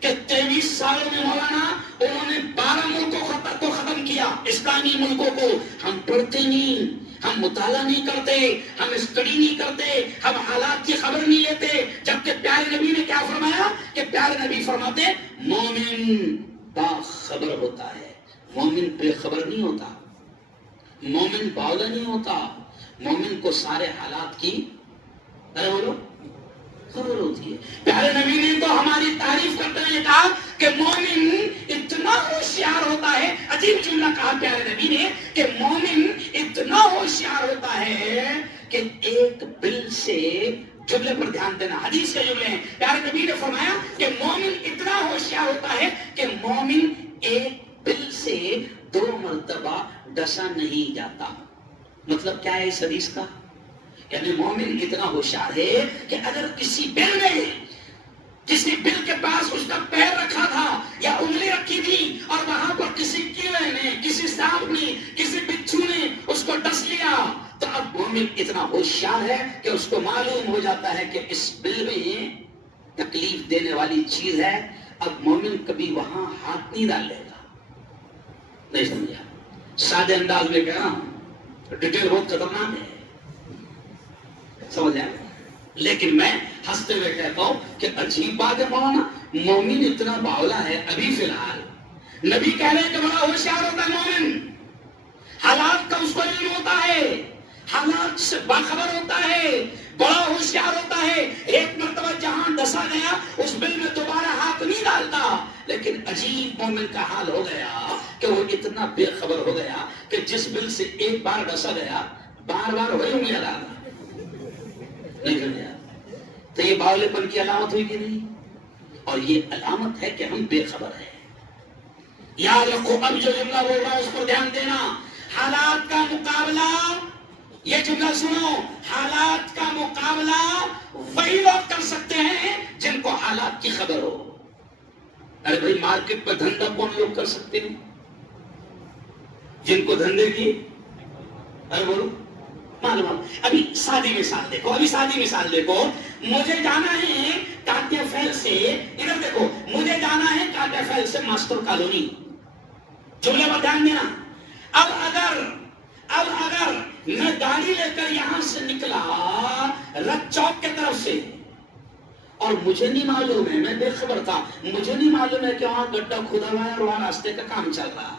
کہ 23 سالوں میں مولانا انہوں نے 12 ملکوں کو ختم کیا، اسلامی ملکوں کو۔ ہم پڑھتے نہیں، ہم مطالعہ نہیں کرتے، ہم اسٹڈی نہیں کرتے، ہم حالات کی خبر نہیں لیتے، جبکہ پیارے نبی نے کیا فرمایا کہ پیارے نبی فرماتے مومن باخبر ہوتا ہے، مومن بے خبر نہیں ہوتا، مومن باولا نہیں ہوتا، مومن کو سارے حالات کی خبر ہوتی ہے۔ پیارے نبی نے تو ہماری تعریف کرتے ہوئے کہا کہ مومن اتنا ہوشیار ہوتا ہے، عجیب جملہ کہا پیارے نبی نے کہ مومن اتنا ہوشیار ہوتا ہے کہ ایک بل سے، جملے پر دھیان دینا، حدیث کے جملے ہیں، پیارے نبی نے فرمایا کہ مومن اتنا ہوشیار ہوتا ہے کہ مومن ایک بل سے 2 مرتبہ ڈسا نہیں جاتا۔ مطلب کیا ہے اس حدیث کا؟ یعنی مومن اتنا ہوشیار ہے کہ اگر کسی بل نے، کسی بل کے پاس اس کا پیر رکھا تھا یا انگلی رکھی تھی اور وہاں پر کسی کیڑے نے، کسی سانپ نے، کسی بچھو نے اس کو ڈس لیا، تو اب مومن اتنا ہوشیار ہے کہ اس کو معلوم ہو جاتا ہے کہ اس بل میں تکلیف دینے والی چیز ہے، اب مومن کبھی وہاں ہاتھ نہیں ڈالے گا۔ نہیں سمجھا؟ سادے انداز میں کہہ رہا ہوں، ڈیٹیل بہت خطرناک ہے، سمجھ آئے؟ لیکن میں ہنستے ہوئے کہتا ہوں کہ عجیب بات ہے مولانا، مومن اتنا باولا ہے ابھی فی الحال، نبی کہہ رہے ہیں کہ بڑا ہوشیار ہوتا ہے مومن، حالات کا اس کو علم ہوتا ہے، حالات سے باخبر ہوتا ہے، بڑا ہوشیار ہوتا ہے، ایک مرتبہ جہاں ڈسا گیا اس بل میں دوبارہ ہاتھ نہیں ڈالتا۔ لیکن عجیب مومن کا حال ہو گیا کہ وہ اتنا بے خبر ہو گیا کہ جس بل سے ایک بار ڈسا گیا بار بار وہی انگلیاں ڈالا۔ نہیں سمجھا؟ تو یہ باولے پن کی علامت ہوئی کہ نہیں؟ اور یہ علامت ہے کہ ہم بے خبر ہیں۔ یاد رکھو، اب جو جملہ بول رہا ہوں اس پر دھیان دینا، حالات کا مقابلہ، یہ جملہ سنو، حالات کا مقابلہ وہی لوگ کر سکتے ہیں جن کو حالات کی خبر ہو۔ ارے بھائی مارکیٹ پہ دھندا کون لوگ کر سکتے ہیں جن کو دھندے کی، ارے بولو معلوم۔ ابھی سادی مثال دیکھو، مجھے جانا ہے کاٹیا فیل سے، ادھر دیکھو، مجھے جانا ہے کاٹیا فیل سے ماسٹر کالونی، جملے پر دھیان دینا۔ اب اگر میں گاڑی لے کر یہاں سے نکلا رت چوک کی طرف سے، اور مجھے نہیں معلوم ہے، میں بے خبر تھا، مجھے نہیں معلوم ہے کہ وہاں گڈھا کھدا ہوا ہے اور وہاں راستے کا کام چل رہا،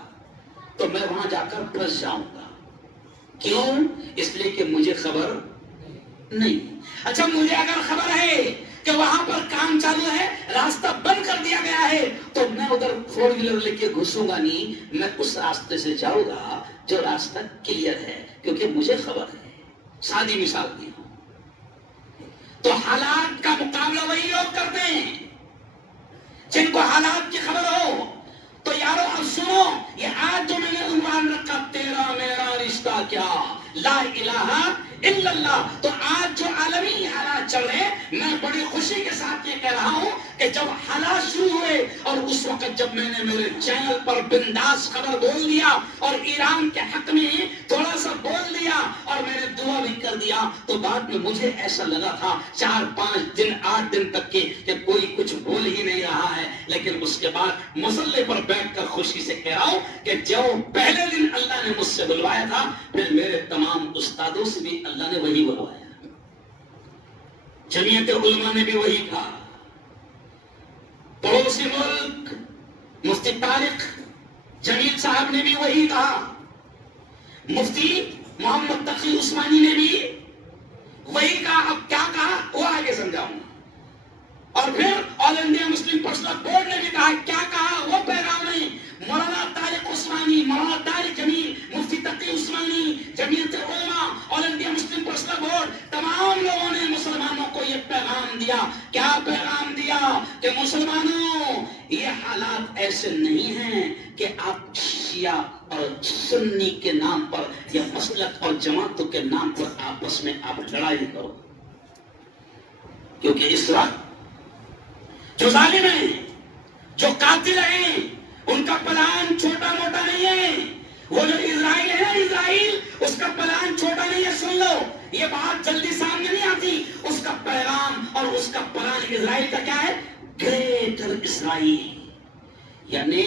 تو میں وہاں جا کر پھنس جاؤں گا۔ کیوں؟ اس لیے کہ مجھے خبر نہیں۔ اچھا مجھے اگر خبر ہے کہ وہاں پر کام چالو ہے، راستہ بند کر دیا گیا ہے، تو میں ادھر فور ویلر لے کے گھسوں گا نہیں، میں اس راستے سے جاؤں گا جو راستہ کلیئر ہے، کیونکہ مجھے خبر ہے۔ سادی مثال دی ہوں تو حالات کا مقابلہ وہی لوگ کرتے ہیں جن کو حالات کی خبر ہو۔ تو یارو اب سنو، یہ آج جو میں نے عنوان رکھا تیرا میرا رشتہ کیا، لا الہ الا اللہ، تو آج جو عالمی حالات چل رہے ہیں، میں بڑی خوشی کے ساتھ یہ کہہ رہا ہوں کہ جب حالات شروع ہوئے اور اس وقت جب میں نے میرے چینل پر بنداس خبر بول دیا اور ایران کے حق میں تھوڑا سا بول دیا اور میں نے دعا بھی کر دیا، تو بعد میں مجھے ایسا لگا تھا 4-5 دن 8 دن تک کہ کوئی کچھ بول ہی نہیں رہا ہے، لیکن اس کے بعد مسلح پر بیٹھ کر خوشی سے کہہ رہا ہوں کہ جو پہلے دن اللہ نے مجھ سے بلوایا تھا، پھر میرے تمام استادوں سے بھی اللہ نے وہی بلوایا، جمعیت علماء نے بھی وہی کہا، پڑوسی ملک مفتی طارق جمیل صاحب نے بھی وہی کہا، مفتی محمد تقی عثمانی نے بھی وہی کہا۔ اب کیا کہا وہ آگے سمجھاؤں گا۔ اور پھر آل انڈیا مسلم پرسنل بورڈ نے بھی کہا، کیا کہا وہ پیغام نہیں، مولانا طارق عثمانی، مولانا طارق جمیل، مفتی تقی عثمانی، جمعیت علماء، آل انڈیا مسلم پرسنل بورڈ، تمام لوگوں نے مسلمانوں کو یہ پیغام دیا۔ کیا پیغام دیا؟ کہ مسلمانوں، یہ حالات ایسے نہیں ہیں کہ آپ شیعہ اور سنی کے نام پر یا مسلک اور جماعتوں کے نام پر آپس میں آپ لڑائی کرو، کیونکہ اس وقت جو ظالم ہیں، جو قاتل ہیں، ان کا پلان چھوٹا موٹا نہیں ہے۔ وہ جو اسرائیل ہے نا، اسرائیل، اس کا پلان چھوٹا نہیں ہے، سن لو، یہ بات جلدی سامنے نہیں آتی۔ اس کا پیغام اور اس کا پلان اسرائیل کا کیا ہے؟ گریٹر اسرائیل، یعنی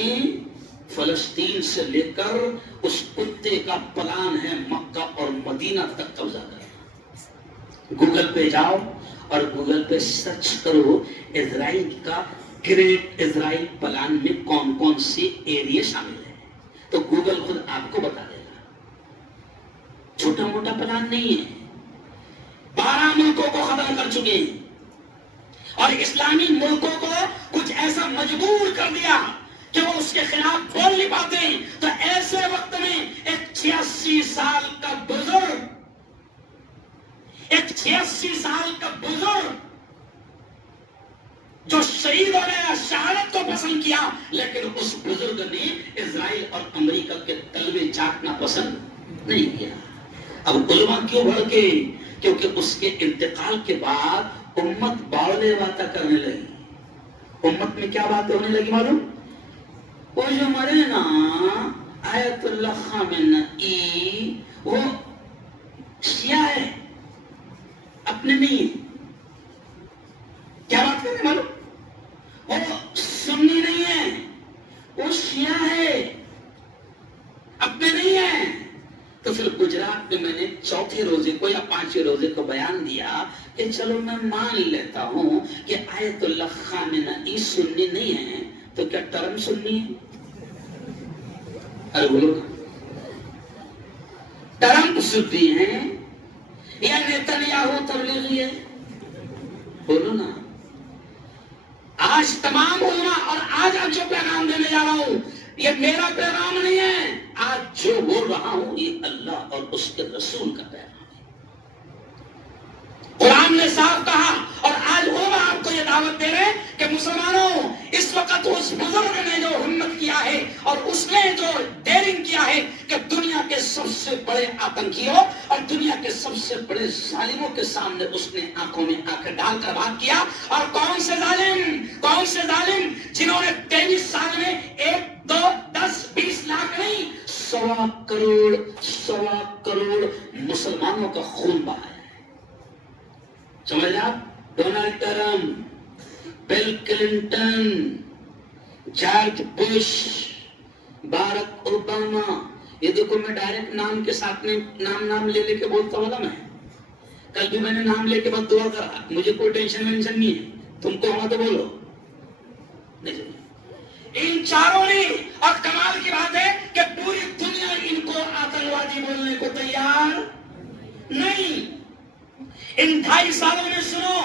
فلسطین سے لے کر اس کتے کا پلان ہے مکہ اور مدینہ تک قبضہ کرنا۔ گوگل پہ جاؤ اور گوگل پہ سرچ کرو اسرائیل کا گریٹ اسرائیل پلان میں کون کون سے ایریا شامل ہے، تو گوگل خود آپ کو بتا دے گا۔ چھوٹا موٹا پلان نہیں ہے، 12 ملکوں کو ختم کر چکے ہیں اور اسلامی ملکوں کو کچھ ایسا مجبور کر دیا کہ وہ اس کے خلاف بول نہیں پاتے ہیں۔ تو ایسے وقت میں ایک 86 سال کا بزرگ، ایک 86 سال کا بزرگ جو شہید ہو گیا، شہادت کو پسند کیا، لیکن اس بزرگ نے اسرائیل اور امریکہ کے تلوے چاٹنا پسند نہیں کیا۔ اب علماء کیوں بھڑکے؟ کیونکہ اس کے انتقال کے بعد امت باڑے باتیں کرنے لگی۔ امت میں کیا باتیں ہونے لگی معلوم؟ وہ جو مرے نا آیت اللہ خامنئی، وہ شیعہ ہے، اپنے نہیں۔ کیا بات کریں معلوم؟ وہ سنی نہیں ہے، وہ شیعہ ہے، اپنے نہیں ہے۔ تو پھر گجرات میں نے چوتھے روزے کو یا 5ویں روزے کو بیان دیا کہ چلو میں مان لیتا ہوں کہ آیت اللہ خامنئی سنی نہیں ہے، تو کیا ٹرم سنی ہے؟ ارے بولو، ٹرمپ سنی ہے یا نیتنیاہو تبلیغی ہے؟ بولو نا۔ آج تمام علماء، اور آج اب جو پیغام دینے جا رہا ہوں یہ میرا پیغام نہیں ہے، آج جو بول رہا ہوں یہ اللہ اور اس کے رسول کا پیغام ہے۔ قرآن نے صاف کہا، اور آج علماء آپ کو یہ دعوت دے رہے کہ مسلمانوں، اس وقت اس بزرگ نے جو ہمت کیا ہے اور اس نے جو ڈیرنگ کیا ہے کہ دنیا کے سب سے بڑے آتنکیوں اور دنیا کے سب سے بڑے ظالموں کے سامنے اس نے آنکھوں میں آنکھ ڈال کر بات کیا۔ اور کون سے ظالم جنہوں نے 23 سال میں 1 2 10 20 لاکھ نہیں، 1.25 کروڑ مسلمانوں کا خون بہایا۔ سمجھ آپ؟ Donald Trump, Bill Clinton, George Bush, Barack Obama, یہ دیکھو میں ڈائریکٹ نام کے ساتھ میں نام لے کے بولتا ہوں نا، میں کل بھی میں نے نام لے کے بس دعا کرا، مجھے کوئی ٹینشن وینشن نہیں ہے، تم کو ہوا تو بولو نہیں۔ ان چاروں نے، اور کمال کی بات ہے کہ پوری دنیا ان کو آتنکوادی بولنے کو تیار نہیں۔ ان 2.5 سالوں میں سنو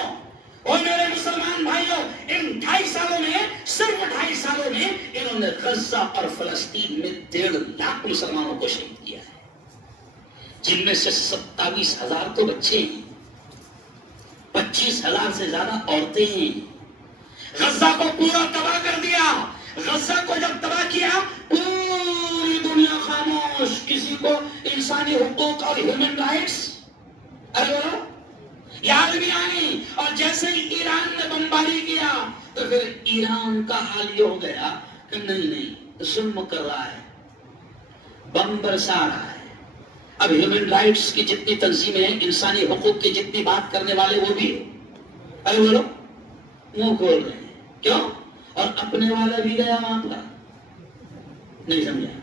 اور میرے مسلمان بھائیوں، ان 2.5 سالوں میں، صرف 2.5 سالوں میں انہوں نے غزہ اور فلسطین میں 1.5 لاکھ مسلمانوں کو شہید کیا ہے، جن میں سے 27,000 تو بچے ہیں، 25,000 سے زیادہ عورتیں ہیں۔ غزہ کو پورا تباہ کر دیا۔ غزہ کو جب تباہ کیا، پوری دنیا خاموش، کسی کو انسانی حقوق اور ہیومن رائٹس، ارے یہ آدمی آئی، اور جیسے ہی ایران نے بمباری کیا تو پھر ایران کا حال یہ ہو گیا کہ نہیں ظلم کر رہا ہے، بم برسا رہا ہے۔ اب ہیومن رائٹس کی جتنی تنظیمیں ہیں، انسانی حقوق کی جتنی بات کرنے والے وہ بھی، ارے بولو، منہ کھول رہے ہیں، کیوں؟ اور اپنے والا بھی گیا وہاں پر، نہیں سمجھا؟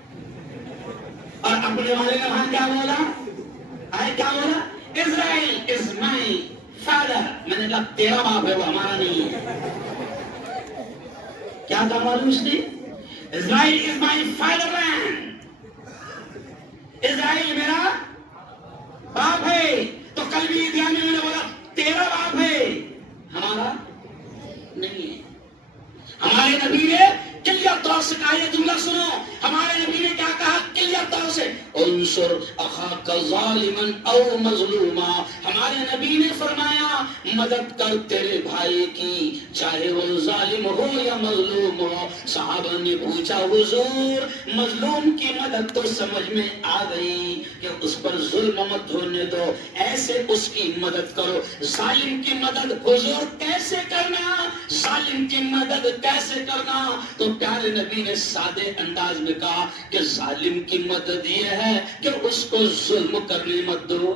اور اپنے والے نے وہاں کیا بولا؟ کیا بولا؟ اسرائیل از مائی فادر۔ میں نے کہا تیرا باپ ہے وہ، ہمارا نہیں ہے۔ کیا کہا معلوم اس نے؟ اسرائیل از مائی فادر لینڈ، اسرائیل میرا باپ ہے۔ تو کل بھی عیدیان میں نے بولا تیرا باپ ہے، ہمارا نہیں ہے۔ ہمارے نبی نے کلیئر طور سے کہا، یہ جملہ سنو، ہمارے نبی نے کیا کہا کلیئر طور سے؟ انصر اخاک ظالما او مظلوما۔ ہمارے نبی نے فرمایا مدد کر تیرے بھائی کی، چاہے وہ ظالم ہو یا مظلوم ہو۔ صحابہ نے پوچھا حضور مظلوم کی مدد تو سمجھ میں آ گئی کہ اس پر ظلم مت ہونے دو، ایسے اس کی مدد کرو، ظالم کی مدد حضور کیسے کرنا، ظالم کی مدد کیسے کرنا؟ تو پیارے نبی نے سادے انداز میں کہا کہ ظالم کی مدد یہ ہے کہ اس کو ظلم کرنے مت دو،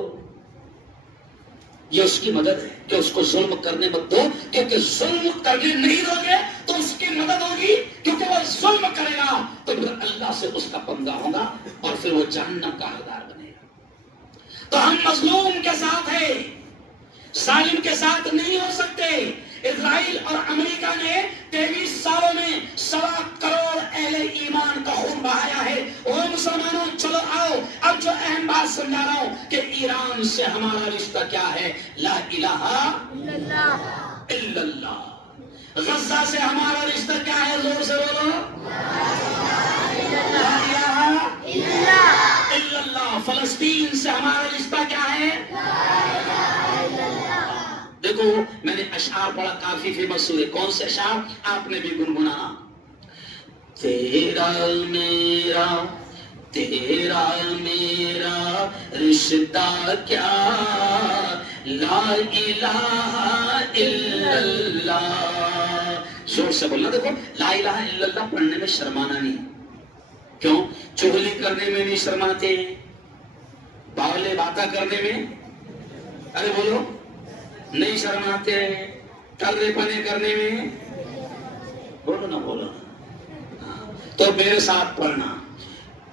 یہ اس کی مدد ہے کہ اس کو ظلم کرنے مت دو، کیونکہ ظلم کرنے نہیں دو گے تو اس کی مدد ہوگی، کیونکہ وہ ظلم کرے گا تو پھر اللہ سے اس کا پنگا ہوگا اور پھر وہ جہنم کا حقدار بنے گا۔ تو ہم مظلوم کے ساتھ ہیں، ظالم کے ساتھ نہیں ہو سکتے۔ اسرائیل اور امریکہ نے 23 سالوں میں 1.25 کروڑ اہل ایمان کا خون بہایا ہے۔ وہ مسلمانوں چلو آؤ، اب جو اہم بات سمجھا رہا ہوں کہ ایران سے ہمارا رشتہ کیا ہے؟ لا الہ الا اللہ۔ غزہ سے ہمارا رشتہ کیا ہے؟ زور سے بولو، لا الہ الا اللہ۔ فلسطین سے ہمارا رشتہ کیا ہے؟ دیکھو میں نے اشعار پڑھا، کافی فیمس ہوئے۔ کون سے اشعار؟ آپ نے بھی گنگنا۔ تیرا میرا رشتہ کیا، لا الہ الا اللہ۔ زور سے بولنا۔ دیکھو لا الہ الا اللہ پڑھنے میں شرمانا نہیں، کیوں؟ چغلی کرنے میں نہیں شرماتے، باولے باتیں کرنے میں، ارے بولو، نہیں شرماتے، ٹرے پنے کرنے میں، بولو نا بولو نا۔ تو میرے ساتھ پڑھنا،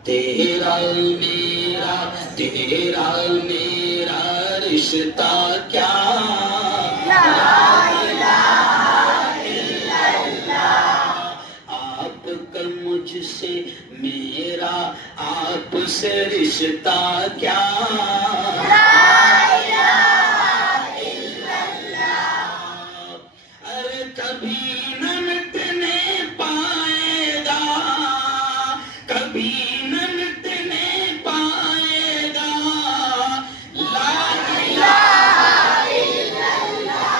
تیرا میرا رشتہ کیا، لا الہ الا اللہ۔ آپ کا مجھ سے، میرا آپ سے رشتہ کیا، کبھی نہ مٹنے پائے گا، کبھی نہ مٹنے پائے گا، لا الہ الا اللہ۔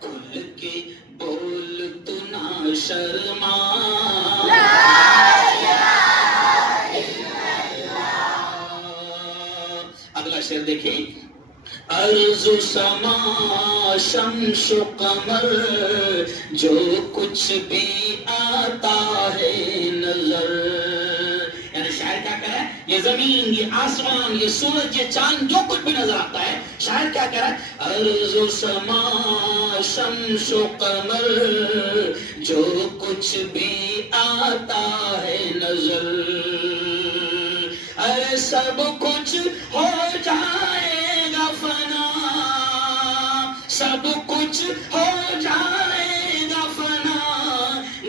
کھل کے بول تو نہ شرما، لا الہ الا اللہ۔ اگلا شعر دیکھیں، ارض و سما شمس و قمر جو کچھ بھی آتا ہے نظر، یعنی شاعر کیا کہہ رہا ہے؟ یہ زمین، یہ آسمان، یہ سورج، یہ چاند، جو کچھ بھی نظر آتا ہے، شاعر کیا کہہ رہا ہے؟ ارض و سما شمس و قمر جو کچھ بھی آتا ہے نظر، سب کچھ ہو جائے گا فنا، سب کچھ ہو جائے گا فنا،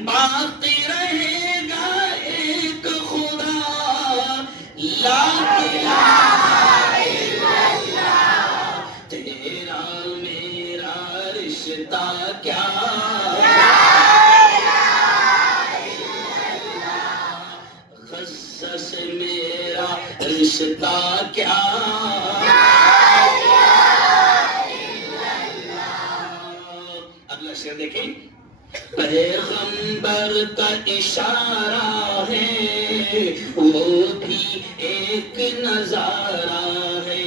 باقی رہے گا ایک خدا، لا الہ الا اللہ۔ تیرا میرا رشتہ کیا، خصص میرا رشتہ کیا، اگلا شعر دیکھیں۔ پیغمبر کا اشارہ ہے وہ بھی ایک نظارہ ہے۔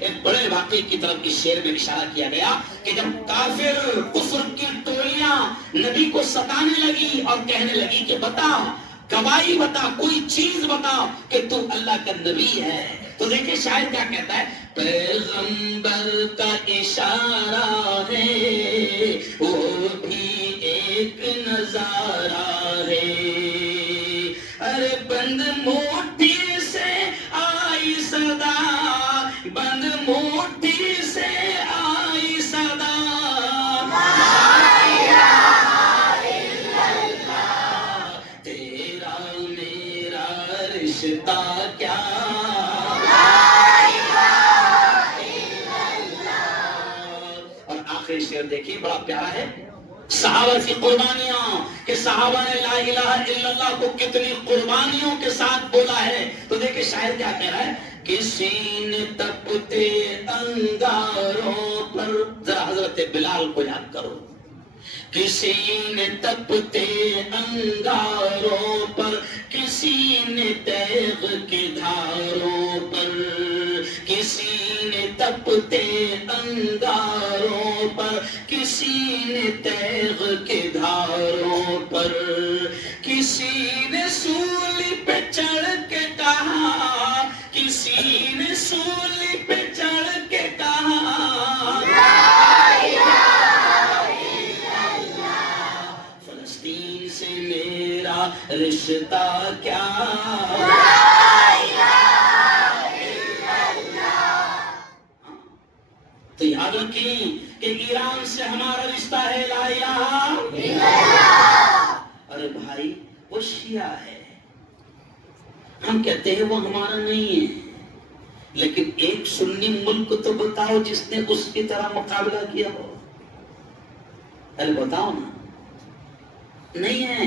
ایک بڑے واقعے کی طرف اس شعر میں اشارہ کیا گیا کہ جب کافر کفر کی ٹولیاں نبی کو ستانے لگی اور کہنے لگی کہ بتا، گواہی بتا، کوئی چیز بتا کہ تو اللہ کا نبی ہے، تو دیکھیں شاعر کیا کہتا ہے، پیغمبر کا اشارہ ہے وہ بھی ایک نظارہ ہے، ارے بند موٹی سے آئی صدا، بند موٹی سے آئی صدا، لا الہ الا اللہ، تیرا میرا رشتہ کیا، شعر دیکھیے بڑا پیارا ہے، صحابہ کی قربانیاں، کہ صحابہ نے لا الہ الا اللہ کو کتنی قربانیوں کے ساتھ بولا ہے، تو دیکھیں شاعر کیا کہہ رہا ہے، کسی نے تپتے انگاروں پر، ذرا حضرت بلال کو یاد کرو، کسی نے تپتے انگاروں پر، کسی نے تیغ کی دھاروں پر، کسی نے تپتے انگاروں پر، کسی نے تیغ کے دھاروں پر، کسی نے سولی پہ چڑھ کے کہا، کسی نے سولی پہ چڑھ کے کہا، لا الہ الا اللہ، فلسطین سے میرا رشتہ کیا، لا الہ الا اللہ۔ تو یاد رکھیں کہ ایران سے ہمارا رشتہ ہے، لا الہ الا اللہ۔ ارے بھائی وہ شیعہ ہے، ہم کہتے ہیں وہ ہمارا نہیں ہے، لیکن ایک سنی ملک تو بتاؤ جس نے اس کی طرح مقابلہ کیا ہو، ارے بتاؤ نا، نہیں ہے،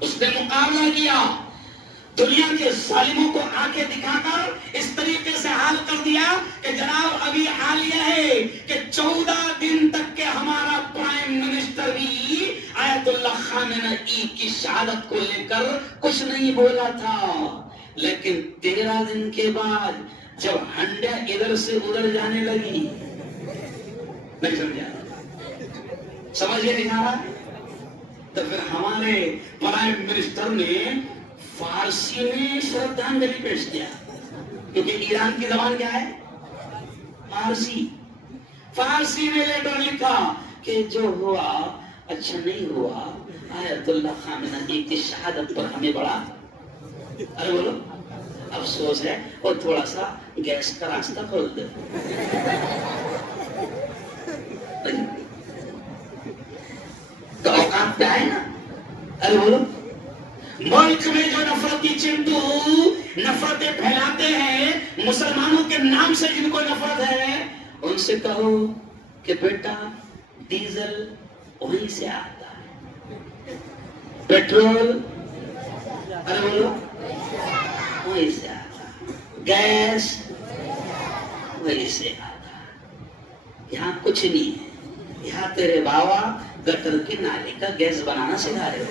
اس نے مقابلہ کیا، دنیا کے ظالموں کو آنکھیں دکھا کر اس طریقے سے حال کر دیا کہ جناب ابھی حال یہ ہے کہ 14 دن تک کے ہمارا پرائم منسٹر بھی آیت اللہ خامنئی کی شہادت کو لے کر کچھ نہیں بولا تھا، لیکن 13 دن کے بعد جب ہنڈیا ادھر سے ادھر جانے لگی، نہیں سمجھا، سمجھ نہیں آ رہا، تو پھر ہمارے پرائم منسٹر نے فارسی میں شردھانجلی پیش کیا، کیونکہ ایران کی زبان کیا ہے، فارسی، فارسی میں لیٹر لکھا کہ جو ہوا اچھا نہیں ہوا، آیت اللہ خامنئی کی شہادت پر ہمیں بڑا ارے بولو افسوس ہے، اور تھوڑا سا گیس کا راستہ کھول دے، تو اوقات پہ آئے نا، ارے بولو ملک میں جو نفرتی چنٹو نفرتیں پھیلاتے ہیں، مسلمانوں کے نام سے جن کو نفرت ہے، ان سے کہو کہ بیٹا ڈیزل وہیں سے آتا ہے، پیٹرول ارے بولو وہیں سے آتا، گیس وہیں سے آتا، یہاں کچھ نہیں ہے، یہاں تیرے بابا گٹر کی نالی کا گیس بنانا سکھا رہے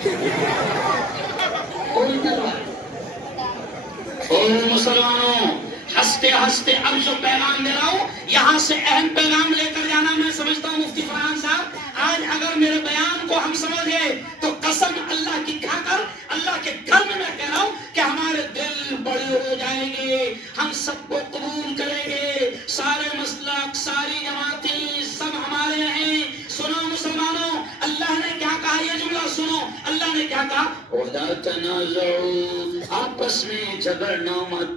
او مسلمانوں، ہنستے ہنستے اب جو پیغام دے رہا ہوں یہاں سے اہم پیغام لے کر جانا، میں سمجھتا ہوں مفتی فرحان صاحب آج اگر میرے بیان کو ہم سمجھ گئے تو قسم اللہ کی کھا کر اللہ کے گھر میں کہہ رہا ہوں کہ ہمارے دل بڑے ہو جائیں گے، ہم سب کو قبول کریں گے، سارے مسلک ساری جماعتیں سب ہمارے ہیں۔ سنو مسلمانوں، اللہ نے کیا کہا، یہ جملہ سنو، اللہ نے کیا کہا، وَلَا تَنَازَعُوا، آپ آپس میں جھگڑنا مت.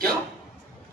کیوں؟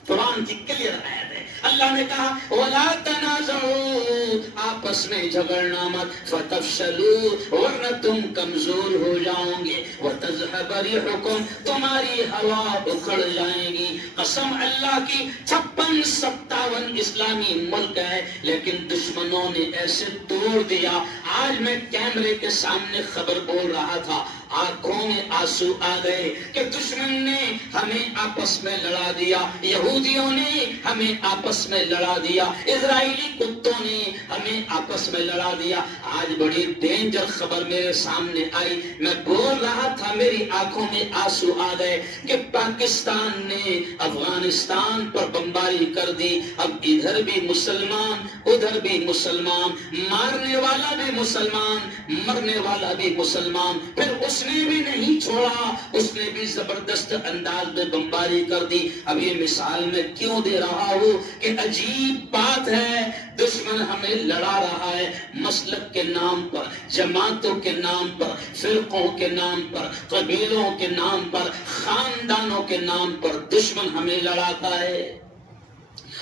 قرآن کی کلیئر آیت ہے. اللہ نے کہا وَلَا تَنَازَعُوا، آپس میں جھگڑنا مت، فَتَفْشَلُوا، ورنہ تم کمزور ہو جاؤ گے، وَتَذْهَبَ رِيحُكُمْ، تمہاری ہوا اکھڑ جائے گی. قسم اللہ کی 56-57 اسلامی ملک ہے، لیکن دشمنوں نے ایسے توڑ دیا. آج میں کیمرے کے سامنے خبر بول رہا تھا، آنکھوں میں آنسو آ گئے کہ دشمن نے ہمیں آپس میں لڑا دیا، یہودیوں نے ہمیں آپس میں لڑا دیا، اسرائیلی کتوں نے ہمیں آپس میں لڑا دیا. آج بڑی ڈینجر خبر میرے سامنے آئی، میں بول رہا تھا میری آنکھوں میں آنسو آ گئے کہ پاکستان نے افغانستان پر بمباری کر دی. اب ادھر بھی مسلمان ادھر بھی مسلمان، مارنے والا بھی مسلمان مرنے والا بھی مسلمان. پھر اس نے بھی نہیں چھوڑا، اس نے بھی زبردست انداز میں بمباری کر دی. اب یہ مثال میں کیوں دے رہا ہوں کہ عجیب بات ہے، دشمن ہمیں لڑا رہا ہے مسلک کے نام پر، جماعتوں کے نام پر، فرقوں کے نام پر، قبیلوں کے نام پر، خاندانوں کے نام پر دشمن ہمیں لڑاتا ہے.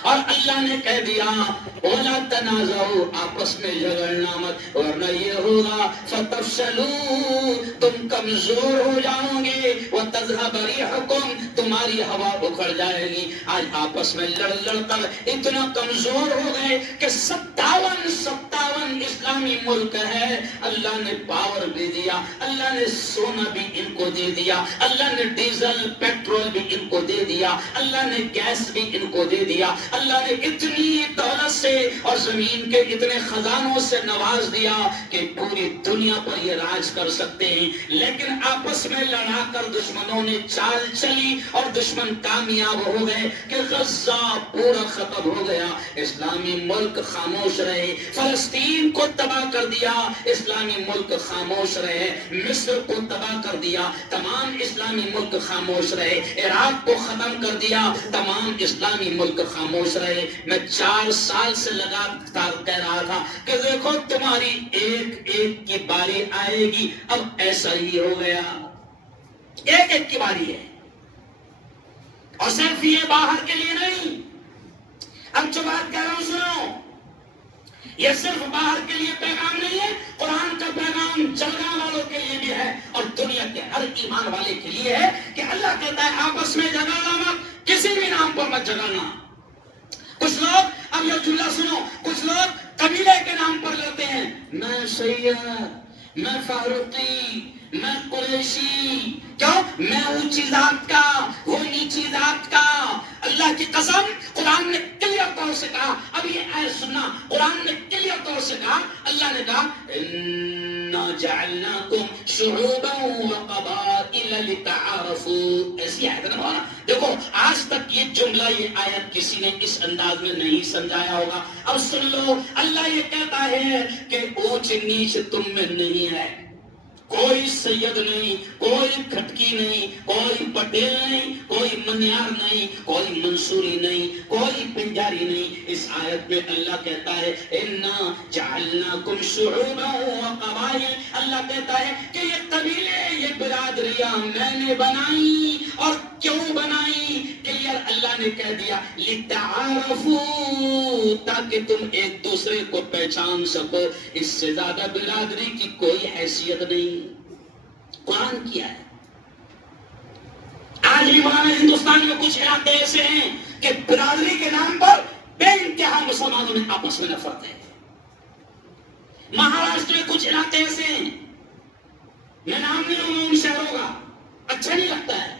اور اللہ نے کہہ دیا وَلَا تَنَازَعُوا، آپس میں جھگڑنا مت، ورنہ یہ ہوگا فَتَفْشَلُوا، تم کمزور ہو جاؤ گے، وَتَذْهَبَ رِيحُكُمْ، تمہاری ہوا اکھڑ جائے گی. آج آپس میں لڑ کر اتنا کمزور ہو گئے کہ 57 اسلامی ملک ہے. اللہ نے پاور بھی دیا، اللہ نے سونا بھی ان کو دے دیا، اللہ نے ڈیزل پیٹرول بھی ان کو دے دیا، اللہ نے گیس بھی ان کو دے دیا، اللہ نے اتنی دولت سے اور زمین کے اتنے خزانوں سے نواز دیا کہ پوری دنیا پر یہ راج کر سکتے ہیں. لیکن آپس میں لڑا کر دشمنوں نے چال چلی اور دشمن کامیاب ہو گئے کہ غزہ پورا ختم ہو گیا، اسلامی ملک خاموش رہے. فلسطین کو تباہ کر دیا، اسلامی ملک خاموش رہے. مصر کو تباہ کر دیا، تمام اسلامی ملک خاموش رہے. عراق کو ختم کر دیا، تمام اسلامی ملک خاموش رہے. میں 4 سال سے لگاتار کہہ رہا تھا کہ دیکھو تمہاری ایک ایک کی باری آئے گی. اب ایسا ہی ہو گیا، ایک ایک کی باری ہے. اور صرف یہ باہر کے لیے نہیں، اب جو بات کہہ رہا ہوں سنو، یہ صرف باہر کے لیے پیغام نہیں ہے، قرآن کا پیغام جلگاں والوں کے لیے بھی ہے اور دنیا کے ہر ایمان والے کے لیے ہے کہ اللہ کہتا ہے آپس میں جھگڑنا مت، کسی بھی نام پر مت جھگڑنا. کچھ لوگ، اب یہ جملہ سنو، کچھ لوگ قبیلے کے نام پر لڑتے ہیں، میں سید، میں فاروقی، میں قریشی. کیوں؟ میں اونچی ذات کا، وہ نیچی ذات کا. اللہ کی قسم قرآن نے کلیئر طور سے کہا، اب یہ آیت سننا، قرآن نے کلیئر طور سے کہا، اللہ نے کہا اِنَّا جَعَلْنَاكُمْ شُعُوبًا وَقَبَائِلَ لِتَعَارَفُوا. ایسی آیت ہے نا. دیکھو آج تک یہ جملہ، یہ آیت کسی نے اس انداز میں نہیں سمجھایا ہوگا. اب سن لو، اللہ یہ کہتا ہے کہ اونچ نیچ تم میں نہیں ہے، کوئی سید نہیں، کوئی کھٹکی نہیں، کوئی پٹیل نہیں، کوئی منیار نہیں، کوئی منصوری نہیں، کوئی پنجاری نہیں. اس آیت میں اللہ کہتا ہے اِنَّا جَعَلْنَاكُمْ شُعُوبًا وَقَبَائِلَ. اللہ کہتا ہے کہ یہ قبیلے، یہ برادریاں میں نے بنائی. اور کیوں بنائی؟ کلیئر اللہ نے کہہ دیا لِتَعَارَفُوا، تاکہ تم ایک دوسرے کو پہچان سکو. اس سے زیادہ برادری کی کوئی حیثیت نہیں. قرآن کیا ہے. آج بھی مولانا ہندوستان میں کچھ علاقے ایسے ہیں کہ برادری کے نام پر بے انتہا مسلمانوں میں آپس میں نفرت ہے. مہاراشٹر میں کچھ علاقے ایسے ہیں، میں نام نہیں لوں گا ان شہروں کا، اچھا نہیں لگتا ہے.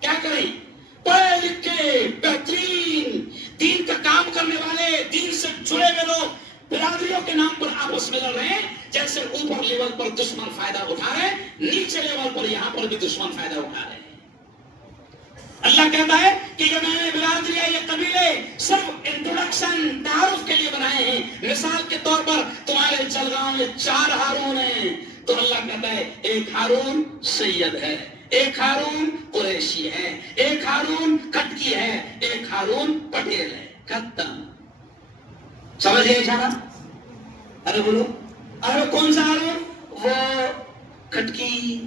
کیا کریں؟ پڑھے لکھے بہترین دین کا کام کرنے والے، دین سے جڑے ہوئے لوگ برادریوں کے نام پر آپس میں لڑ رہے ہیں. جیسے اوپر لیول پر دشمن فائدہ اٹھا رہے ہیں، نیچے لیول پر یہاں پر بھی دشمن فائدہ اٹھا رہے ہیں. اللہ کہتا ہے کہ یہ میں نے برادری ہے، یہ قبیلے صرف انٹروڈکشن، تعارف کے لیے بنائے ہیں. مثال کے طور پر تمہارے جلگاؤں میں 4 ہارون ہیں، تو اللہ کہتا ہے ایک ہارون سید ہے، ایک ہارون قریشی ہے، ایک ہارون کھٹکی ہے، ایک ہارون پٹیل ہے. ختم. سمجھ گئے اشارہ؟ ارے بولو، ارے کون سا ہارون؟ وہ کھٹکی.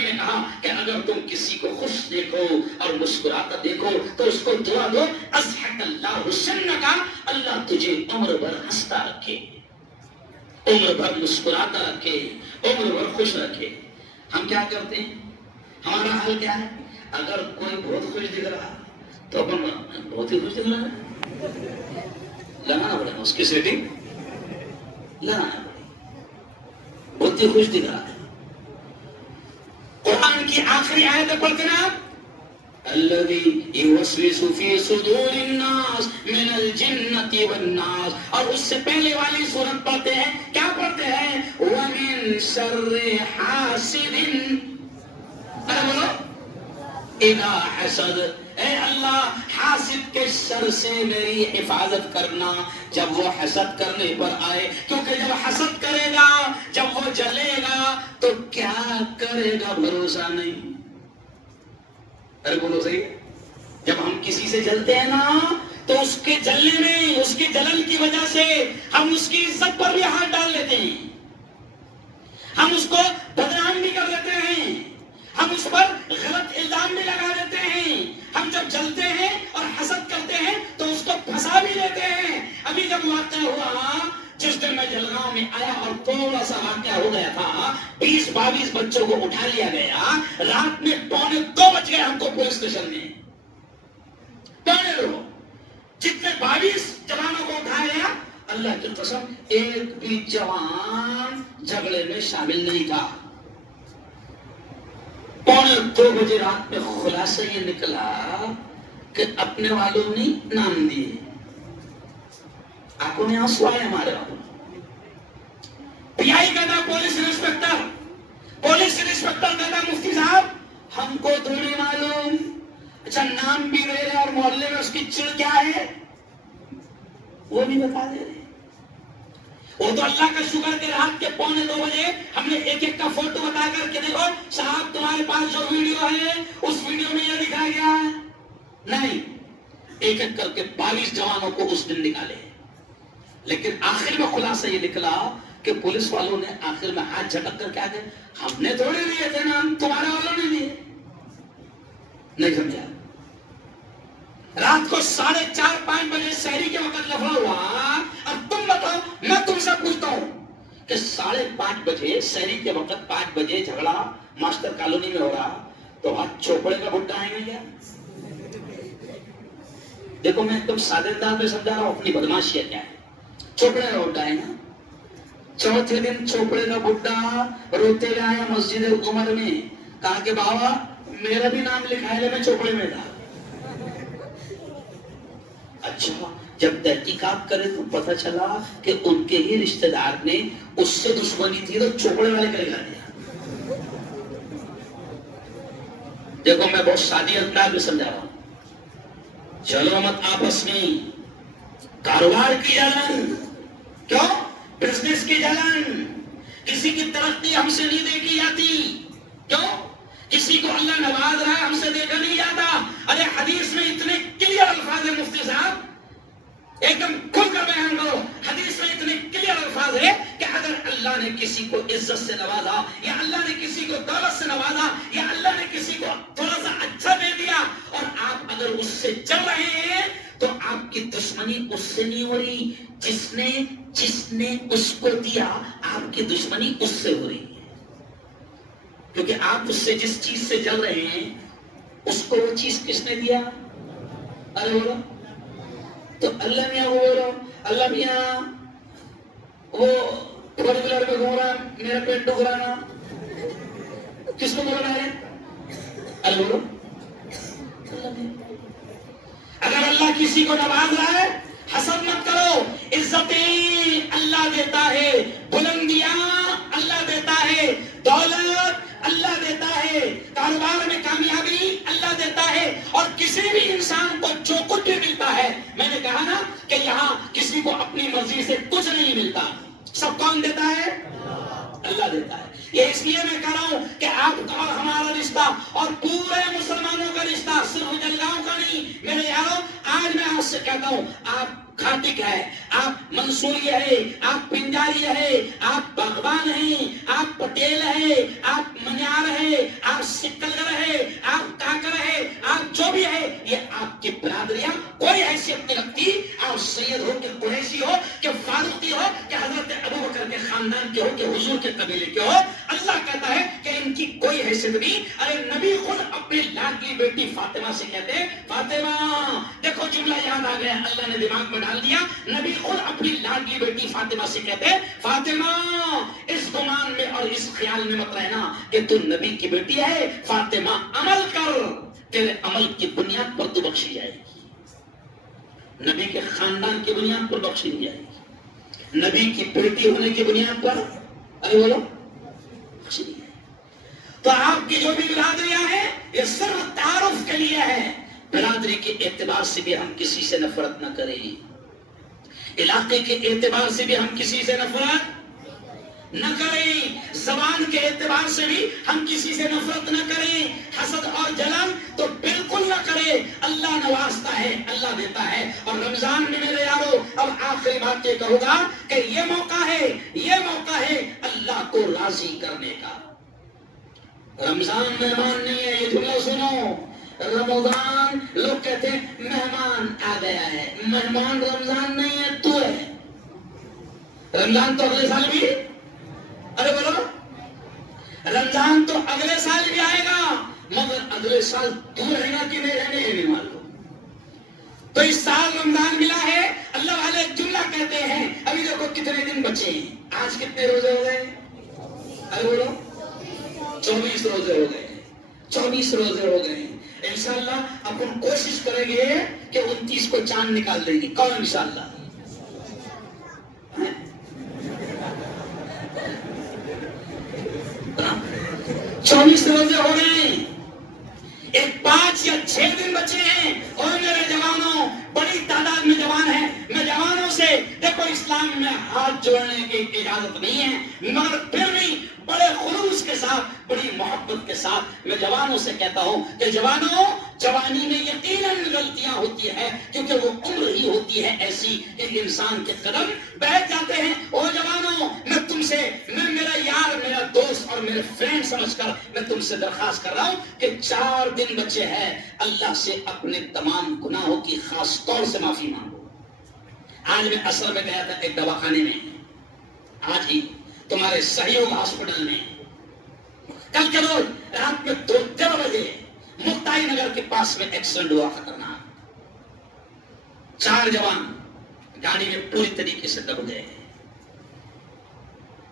نبی نے کہا کہ اگر تم کسی کو خوش دیکھو اور مسکراتا دیکھو تو اس کو دعا دو اضحک اللہ سنک، اللہ تجھے عمر بھر ہنستا رکھے، عمر بھر مسکراتا رکھے، عمر بھر خوش رکھے۔ ہم کیا کرتے ہیں؟ ہمارا حال کیا ہے؟ اگر کوئی بہت خوش دکھ رہا تو اپن بہت ہی خوش دکھ رہا ہے، لگانا پڑے گا اس کی سیٹنگ، لگانا پڑے گا، بہت ہی خوش دکھ رہا ہے۔ قرآن کی آخری آیت پڑھتے ہیں آپ، الذی یوسوس فی صدور الناس من الجنۃ والناس، اور اس سے پہلے والی سورت پڑھتے ہیں، کیا پڑھتے ہیں؟ ومن شر حاسد، ارے بولو، اذا حسد، اے اللہ حاسد کے شر سے میری حفاظت کرنا جب وہ حسد کرنے پر آئے، کیونکہ جب حسد کرے گا، جب وہ جلے گا تو کیا کرے گا بھروسہ نہیں۔ ارے بولو صحیح، جب ہم کسی سے جلتے ہیں نا تو اس کے جلنے میں، اس کی جلن کی وجہ سے ہم اس کی عزت پر بھی ہاتھ ڈال لیتے ہیں، ہم اس کو بدنام بھی کر دیتے ہیں، ہم اس پر غلط الزام بھی لگا دیتے ہیں۔ ہم جب جلتے ہیں اور حسد کرتے ہیں تو اس کو پھنسا بھی دیتے ہیں۔ ابھی جب واقعہ ہوا، جس دن میں جلگاؤں میں آیا اور تھوڑا سا واقعہ ہو گیا تھا، 20-22 بچوں کو اٹھا لیا گیا، رات میں 1:45 بج گئے ہم کو پولیس اسٹیشن میں، 2:45، جتنے 22 جوانوں کو اٹھایا گیا، اللہ کی قسم ایک بھی جوان جھگڑے میں شامل نہیں تھا۔ 2:45 بجے رات میں خلاصہ یہ نکلا کہ اپنے والوں نے نام دیے، آنکھوں میں آنسو آئے ہمارے والوں۔ پی آئی کہتا پولیس انسپکٹر کہتا مفتی صاحب ہم کو تو نہیں معلوم، اچھا نام بھی دے رہے اور محلے میں اس کی چڑ کیا ہے وہ بھی بتا دے رہے۔ وہ تو اللہ کا شکر کہ رات کے 1:45 بجے ہم نے ایک ایک کا فوٹو بتا کر کے دیکھو صاحب تمہارے پاس جو ویڈیو ہے اس ویڈیو میں یہ دکھایا گیا ہے، نہیں، ایک ایک کر کے 22 جوانوں کو اس دن نکالے۔ لیکن آخر میں خلاصہ یہ نکلا کہ پولیس والوں نے آخر میں ہاتھ جھٹک کر کیا کہ ہم نے تھوڑے لیے تھے نام، تمہارے والوں نے لیے، نہیں سمجھا۔ رات کو 4:30-5 بجے شہری کے وقت لفڑا ہوا، اب تم بتاؤ، میں تم سے پوچھتا ہوں کہ 5:30 بجے شہری کے وقت 5 بجے جھگڑا ماسٹر کالونی میں ہو رہا تو وہاں چوپڑے کا بڈھا آئیں گے کیا؟ دیکھو میں ایک دم سادہ انداز میں سمجھا رہا ہوں اپنی بدماشی کیا ہے۔ چوپڑے کا بڈھا ہے نا، چوتھے دن چوپڑے کا بڈھا روتے ہوئے آیا مسجد عمر میں، کہا کہ بابا میرا بھی نام لکھا ہے، میں چوپڑے میں تھا۔ اچھا جب تحقیقات کرے تو پتہ چلا کہ ان کے ہی رشتہ دار نے اس سے دشمنی تھی تو چوپڑے والے کا لگا دیا۔ دیکھو میں بہت سادی انداز میں سمجھا رہا ہوں، چلو مت آپس میں، کاروبار کی جلن، کیوں؟ بزنس کی جلن، کسی کی ترقی ہم سے نہیں دیکھی جاتی، کیوں؟ کسی کو اللہ نواز رہا ہے ہم سے دیکھا نہیں جاتا۔ ارے حدیث میں اتنے کلیئر الفاظ ہیں مفتی صاحب، ایک دم کھل کر بیان کرو، حدیث میں اتنے کلیئر الفاظ ہے کہ اگر اللہ نے کسی کو عزت سے نوازا، یا اللہ نے کسی کو دولت سے نوازا، یا اللہ نے کسی کو تھوڑا سا اچھا دے دیا اور آپ اگر اس سے چل رہے ہیں تو آپ کی دشمنی اس سے نہیں ہو رہی، جس نے اس کو دیا آپ کی دشمنی اس سے ہو رہی ہے، کیونکہ آپ اس سے جس چیز سے جل رہے ہیں اس کو وہ چیز کس نے دیا؟ ارے بولو تو اللہ میاں، وہ بولو اللہ میاں وہ فور ویلر پہ گھوم رہا میرا پیٹ دکھ رہا نا، کس کو بول رہا ہے؟ ارے بولو اللہ میاں۔ اگر اللہ کسی کو نواز رہا ہے حسد مت کرو، عزتیں اللہ دیتا ہے، بلندیاں اللہ دیتا ہے، دولت اللہ دیتا ہے، کاروبار میں کامیابی اللہ دیتا ہے، اور کسی بھی انسان کو جو کچھ بھی ملتا ہے، میں نے کہا نا کہ یہاں کسی کو اپنی مرضی سے کچھ نہیں ملتا، سب کون دیتا ہے؟ اللہ دیتا ہے۔ یہ اس لیے میں کہہ رہا ہوں کہ آپ کا اور ہمارا رشتہ اور پورے مسلمانوں کا رشتہ صرف جلگاؤں کا نہیں، میرے یارو آج میں سے کہتا ہوں، آپ کھاٹک ہے، آپ منصوری ہے، آپ پنجاری ہے، آپ باغبان ہیں، آپ پٹیل ہے، آپ منیار ہے، آپ سکلگر ہے، آپ کاکر ہے، آپ جو بھی ہے، یہ آپ کی برادریاں کوئی حیثیت نہیں رکھتی. آپ سید ہو کہ قریشی ہو کہ فاروقی ہو کہ حضرت ابوبکر کے خاندان کے ہو کہ حضور کے قبیلے کے ہو، اللہ کہتا ہے کہ ان کی کوئی حیثیت نہیں. ارے نبی خود اپنی لاڈلی بیٹی فاطمہ سے کہتے ہیں، فاطمہ، دیکھو جملہ یاد آ گیا، اللہ نے دماغ میں ڈال دیا. نبی خود اپنی لاڈلی بیٹی فاطمہ سے کہتے ہیں، فاطمہ اس گمان میں اور اس خیال میں مت رہنا کہ تو نبی کی بیٹی ہے. فاطمہ عمل کر، تیرے عمل کی بنیاد پر تو بخشی جائے گی. نبی کے خاندان کی بنیاد پر بخشی نہیں جائے گی، نبی کی بیٹی ہونے کی بنیاد پر، ارے بولو، بخشی نہیں جائے گی. تو آپ کی جو بھی برادریاں ہیں یہ صرف تعارف کے لیے ہے. برادری کے اعتبار سے بھی ہم کسی سے نفرت نہ کریں، علاقے کے اعتبار سے بھی ہم کسی سے نفرت نہ کریں، زبان کے اعتبار سے بھی ہم کسی سے نفرت نہ کریں. حسد اور جلن تو بالکل نہ کریں. اللہ نوازتا ہے، اللہ دیتا ہے. اور رمضان میں میرے یارو اب آخری بات یہ کہوں گا کہ یہ موقع ہے اللہ کو راضی کرنے کا. رمضان مہمان نہیں ہے، یہ جملہ سنو. رمضان لوگ کہتے ہیں مہمان آ گیا ہے، مہمان رمضان نہیں ہے، تو ہے. رمضان تو اگلے سال بھی، ارے بولو، رمضان تو اگلے سال بھی آئے گا، مگر اگلے سال تو رہے گا کہ نہیں رہنے یہ نہیں معلوم. تو اس سال رمضان ملا ہے. اللہ والے ایک جملہ کہتے ہیں، ابھی دیکھو کتنے دن بچے ہیں. آج کتنے روزے ہو گئے؟ ارے بولو، 24 روزے ہو گئے. 24 روزے ہو گئے. انشاءاللہ اپن کوشش کریں گے کہ 29 کو چاند نکال دیں گے. کون انشاءاللہ؟ 24 روزے ہو گئے، ایک 5 یا 6 دن بچے ہیں. اور میرے جوانوں، بڑی تعداد میں جوان ہیں، میں جوانوں سے، دیکھو اسلام میں ہاتھ جوڑنے کی اجازت نہیں ہے، مگر پھر بھی بڑے خلوص کے ساتھ، بڑی محبت کے ساتھ میں جوانوں سے کہتا ہوں کہ جوانوں، جوانی میں یقیناً غلطیاں ہوتی ہے، کیونکہ وہ عمر ہی ہوتی ہے ایسی کہ انسان کے قدم بیٹھ جاتے ہیں. اور جوانوں، میں تم سے، میں میرا یار، میرا دوست اور میرے فرینڈ سمجھ کر میں تم سے درخواست کر رہا ہوں کہ 4 دن بچے ہیں، اللہ سے اپنے تمام گناہوں کی خاص طور سے معافی مانگو. آج میں اثر میں گیا تھا ایک دواخانے میں، آج ہی تمہارے سہیوگ ہاسپٹل میں، کل کے روز رات میں 2 بجے مکتائی نگر کے پاس میں ایکسیڈنٹ ہوا خطرناک. 4 جوان گاڑی میں پوری طریقے سے دب گئے.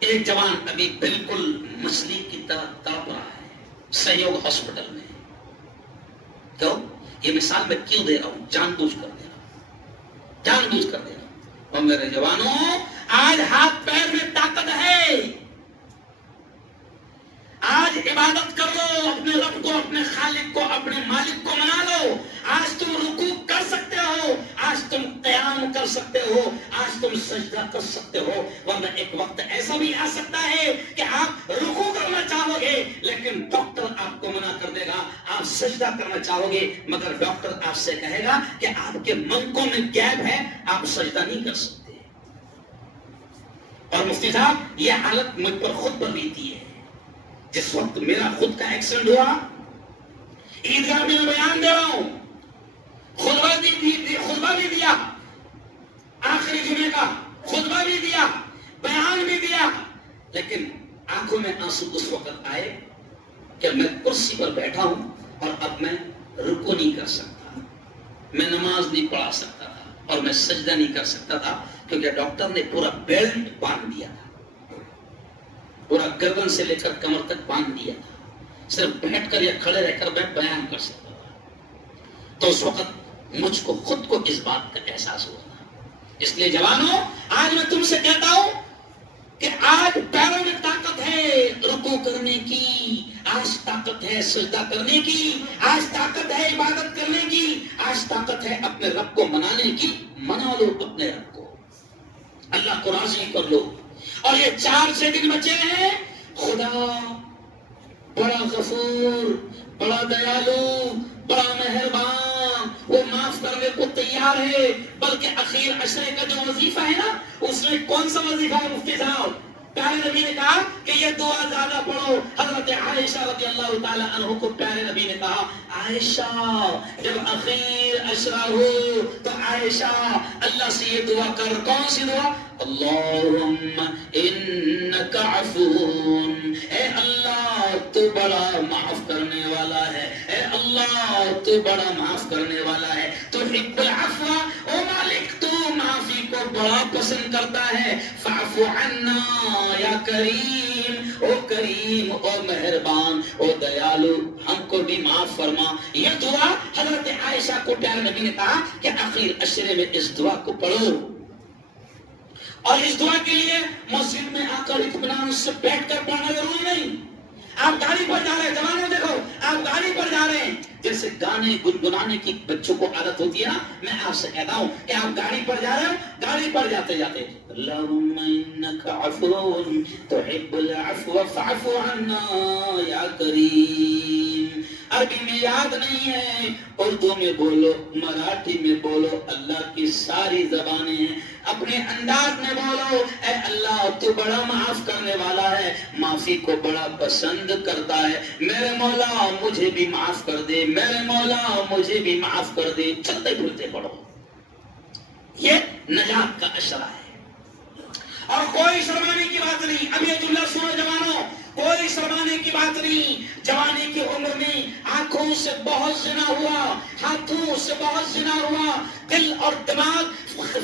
ایک جوان ابھی بالکل مچھلی کی طرح تڑپ رہا ہے سہیوگ ہاسپٹل میں. تو یہ مثال میں کیوں دے رہا ہوں؟ جان بوجھ کر دے رہا ہوں. اور میرے جوانوں، آج ہاتھ پیر میں طاقت ہے، آج عبادت کر لو، اپنے رب کو، اپنے خالق کو، اپنے مالک کو منا لو. آج تم رکوع کر سکتے ہو، آج تم قیام کر سکتے ہو، آج تم سجدہ کر سکتے ہو. ورنہ ایک وقت ایسا بھی آ سکتا ہے کہ آپ رکوع کرنا چاہو گے لیکن ڈاکٹر آپ کو منع کر دے گا. آپ سجدہ کرنا چاہو گے مگر ڈاکٹر آپ سے کہے گا کہ آپ کے منکوں میں گیپ ہے، آپ سجدہ نہیں کر سکتے. اور مفتی صاحب، یہ حالت مجھ پر خود پر بیتی ہے. جس وقت میرا خود کا ایکسیڈنٹ ہوا، عیدگاہ میں بیان دے رہا ہوں، خطبہ بھی دیا، آخری جمعے کا خطبہ بھی دیا، بیان بھی دیا، لیکن آنکھوں میں آنسو اس وقت آئے کہ میں کرسی پر بیٹھا ہوں اور اب میں رکوع نہیں کر سکتا، میں نماز نہیں پڑھا سکتا تھا اور میں سجدہ نہیں کر سکتا تھا، کیونکہ ڈاکٹر نے پورا بیلٹ باندھ دیا تھا، پورا گردن سے لے کر کمر تک باندھ دیا تھا. صرف بیٹھ کر یا کھڑے رہ کر میں بیان کر سکتا تھا. تو اس وقت مجھ کو خود کو اس بات کا احساس ہوا. اس لیے جوانوں، آج میں تم سے کہتا ہوں کہ آج پیروں میں طاقت ہے رکوع کرنے کی، آج طاقت ہے سجدہ کرنے کی، آج طاقت ہے عبادت کرنے کی، آج طاقت ہے اپنے رب کو منانے کی. منا لو اپنے رب کو، اللہ کو راضی کر لو. اور یہ 4 دن بچے ہیں. خدا بڑا غفور، بڑا دیالو، بڑا مہربان، وہ معاف کرنے کو تیار اختیار ہے، بلکہ اخیر عشرے کا جو وظیفہ ہے نا، اس میں کون سا وظیفہ ہے مفتی صاحب؟ پیارے نبی نے کہا کہ یہ دعا زیادہ پڑھو. حضرت عائشہ رضی اللہ تعالی عنہ کو پیارے نبی نے کہا، عائشہ جب اخیر عشرہ ہو تو عائشہ اللہ سے یہ دعا کر. کون سی دعا؟ اللہم انک عفون، اے اللہ تو بڑا معاف کرنے والا ہے، اے اللہ تو بڑا معاف کرنے والا ہے. تحب العفو، او مالک تو معافی کو بڑا پسند کرتا ہے. فاعف عنا یا کریم، او کریم، او مہربان، او دیالو، ہم کو بھی معاف فرما. یہ دعا حضرت عائشہ کو پیارے نبی نے کہا کہ آخر عشرے میں اس دعا کو پڑھو. اور اس دعا کے لیے مسجد میں آ کر اطمینان سے بیٹھ کر پڑھنا ضروری نہیں. آپ گاڑی پر جا رہے ہیں، جوانوں دیکھو، آپ گاڑی پر جا رہے ہیں، جیسے گانے گنگنانے کی بچوں کو عادت ہوتی ہے نا، میں آپ سے کہتا ہوں کہ آپ گاڑی پر جا رہے ہو، گاڑی پر جاتے جاتے اللہم انک عفو تحب العفو فاعف عنا یا کریم. عربی میں یاد نہیں ہے، اردو میں بولو، مراٹھی میں بولو، اللہ کی ساری زبانیں ہیں، اپنے انداز میں بولو. اے اللہ تو بڑا معاف کرنے والا ہے، معافی کو بڑا پسند کرتا ہے. میرے مولا مجھے بھی معاف کر دے، میرے مولا مجھے بھی معاف کر دے. چلتے پھرتے پڑھو، یہ نجات کا اشرہ ہے. اور کوئی شرمانے کی بات نہیں. اب یہ جملہ سنو جوانوں، کوئی شرمانے کی بات نہیں. جوانی کی عمر میں آنکھوں سے بہت زنا ہوا، ہاتھوں سے بہت زنا ہوا، دل اور دماغ،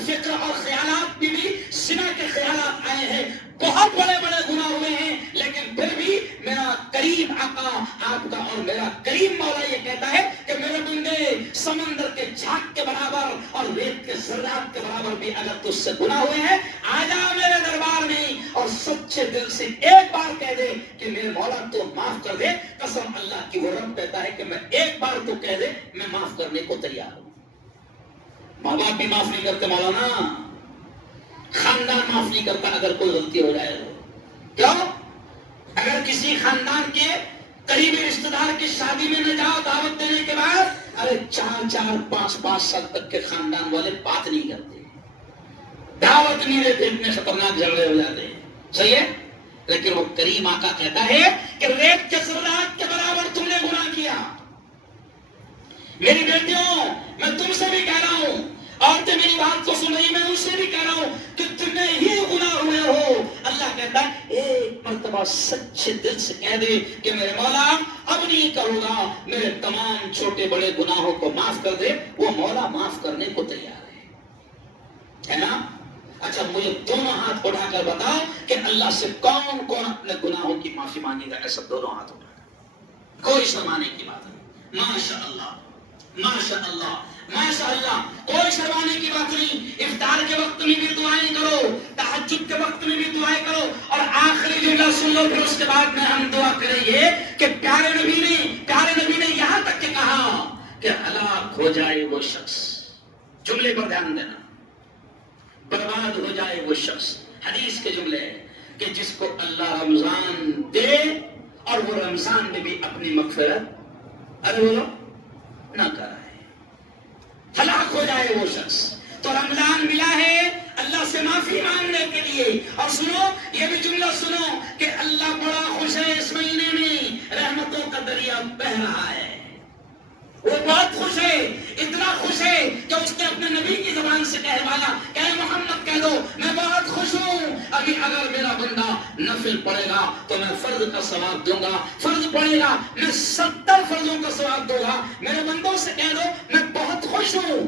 فکر اور خیالات بھی زنا کے خیالات آئے ہیں. بہت بڑے بڑے گناہ ہوئے ہیں، لیکن پھر بھی میرا کریم آقا آپ کا اور میرا کریم مولا یہ کہتا ہے کہ میرے بندے سمندر کے جھاگ کے برابر اور ریت کے ذرات کے برابر بھی اگر تجھ سے گناہ ہوئے ہیں، آ جا میرے دربار میں اور سچے دل سے ایک بار کہہ دے کہ میرے مولا تو معاف کر دے. قسم اللہ کی، وہ رب کہتا ہے کہ میں ایک بار تو کہہ دے میں معاف کرنے کو تیار ہوں. ماں باپ بھی معاف نہیں کرتے مولانا، خاندان معاف نہیں کرتا اگر کوئی غلطی ہو جائے. کیوں؟ اگر کسی خاندان کے قریبی رشتہ دار کی شادی میں نہ جاؤ دعوت دینے کے بعد، ارے 4-4-5-5 سال تک کے خاندان والے بات نہیں کرتے، دعوت نہیں دیتے، اتنے خطرناک جھگڑے ہو جاتے ہیں. صحیح ہے؟ لیکن وہ کریم آقا کہتا ہے کہ ریت کے ذرات کے برابر تم نے گناہ کیا. میری بیٹیوں، میں تم سے بھی کہہ رہا ہوں، عورتیں میری بات کو سن رہی، میں ان سے بھی کہہ رہا ہوں کہ تمہیں ہی گناہ ہوئے ہو. اللہ کہتا ہے ایک مرتبہ سچے دل سے کہہ دے کہ میرے مولا اب نہیں کروں گا، میرے تمام چھوٹے بڑے گناہوں کو معاف کر دے. وہ مولا معاف کرنے کو تیار ہے نا؟ اچھا مجھے دونوں ہاتھ اٹھا کر بتاؤ کہ اللہ سے کون کون اپنے گناہوں کی معافی مانگے گا؟ ایسا دونوں ہاتھ اٹھا کر، کوئی شرمانے کی بات نہیں. ماشاء اللہ، ماشاء اللہ، ماشاء اللہ، کوئی شرمانے کی بات نہیں. افطار کے وقت میں بھی دعائیں کرو، تہجد کے وقت میں بھی دعائیں کرو. اور آخری جملہ سن لو، پھر اس کے بعد میں ہم دعا کریں گے کہ پیارے نبی نے یہاں تک کہ کہا کہ ہلاک ہو جائے وہ شخص، جملے پر دھیان دینا، برباد ہو جائے وہ شخص. حدیث کے جملے ہیں کہ جس کو اللہ رمضان دے اور وہ رمضان میں بھی اپنی مغفرت ارے بولو نہ کرائے، ہلاک ہو جائے وہ شخص. تو رمضان ملا ہے اللہ سے معافی مانگنے کے لیے. اور سنو یہ بھی جملہ سنو کہ اللہ بڑا خوش ہے اس مہینے میں، رحمتوں کا دریا بہہ رہا ہے. وہ بہت خوش ہے، اتنا خوش ہے کہ اس نے اپنے نبی کی زبان سے کہوایا کہ اے محمد کہہ دو میں بہت خوش ہوں. ابھی اگر میرا بندہ نفل پڑھے گا تو میں فرض کا ثواب دوں گا، فرض پڑھے گا میں 70 فرضوں کا ثواب دوں گا. میرے بندوں سے کہہ دو میں بہت خوش ہوں.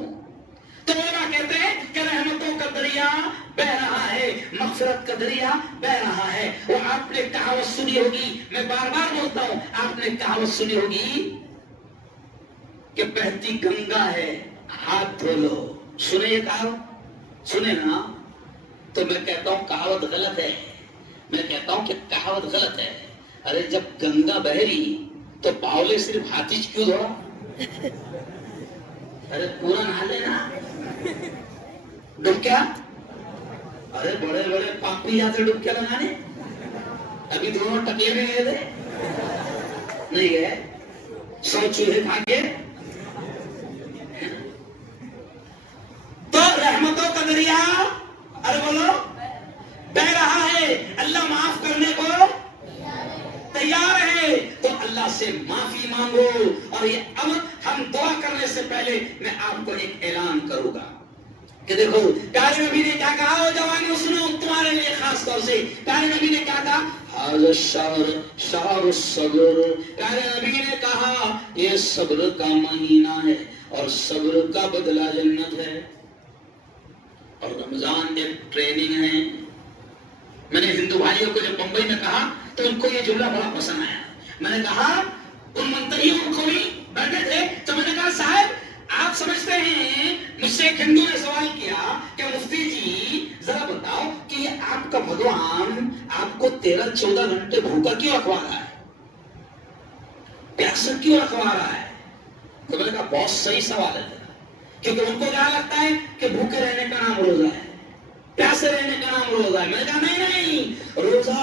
تو علماء کہتے ہیں کہ رحمتوں کا دریا بہ رہا ہے، مغفرت کا دریا بہ رہا ہے. وہ آپ نے کہاوت سنی ہوگی، میں بار بار بولتا ہوں، آپ نے کہاوت سنی ہوگی کہ بہتی گنگا ہے ہاتھ دھو لو. سنے یہ کہاوت؟ سنے نا؟ تو میں کہتا ہوں کہاوت غلط ہے. میں کہتا ہوں کہ کہاوت غلط ہے. ارے جب گنگا بہ رہی تو باولے صرف ہاتھی کیوں دھوڑا؟ ارے پورا نہا لینا. ڈبکیا؟ ارے بڑے بڑے پاپی جاتے ڈبکیا لگانے. ابھی دونوں ٹکے میں گئے تھے نہیں گئے؟ 100 چوہے کھا کے. مانگو. اور یہ اب ہم دعا کرنے سے پہلے میں آپ کو ایک اعلان کروں گا کہ دیکھو پیارے نبی نے کیا کہا. وہ جوانوں سنو, تمہارے لیے خاص طور سے پیارے نبی نے کیا کہا. هذا الشهر شهر الصبر. پیارے نبی نے کہا یہ صبر کا مہینہ ہے اور صبر کا بدلہ جنت ہے. اور رمضان ایک ٹریننگ ہے. میں نے ہندو بھائیوں کو جب بمبئی میں کہا تو ان کو یہ جملہ بڑا پسند آیا. میں نے کہا ان منتریوں کو بھی بیٹھے تھے تو میں نے کہا صاحب آپ سمجھتے ہیں, مجھ سے ایک ہندو نے سوال کیا کہ مفتی جی ذرا بتاؤ کہ یہ آپ کا بھگوان آپ کو 13-14 گھنٹے بھوکا کیوں رکھوا رہا ہے, پیاسا کیوں رکھوا رہا ہے. تو میں نے کہا بہت صحیح سوال ہے, کیونکہ ان کو کیا لگتا ہے کہ بھوکے رہنے کا نام روزہ ہے, پیاسے رہنے کا نام روزہ ہے. میں نے کہا نہیں, روزہ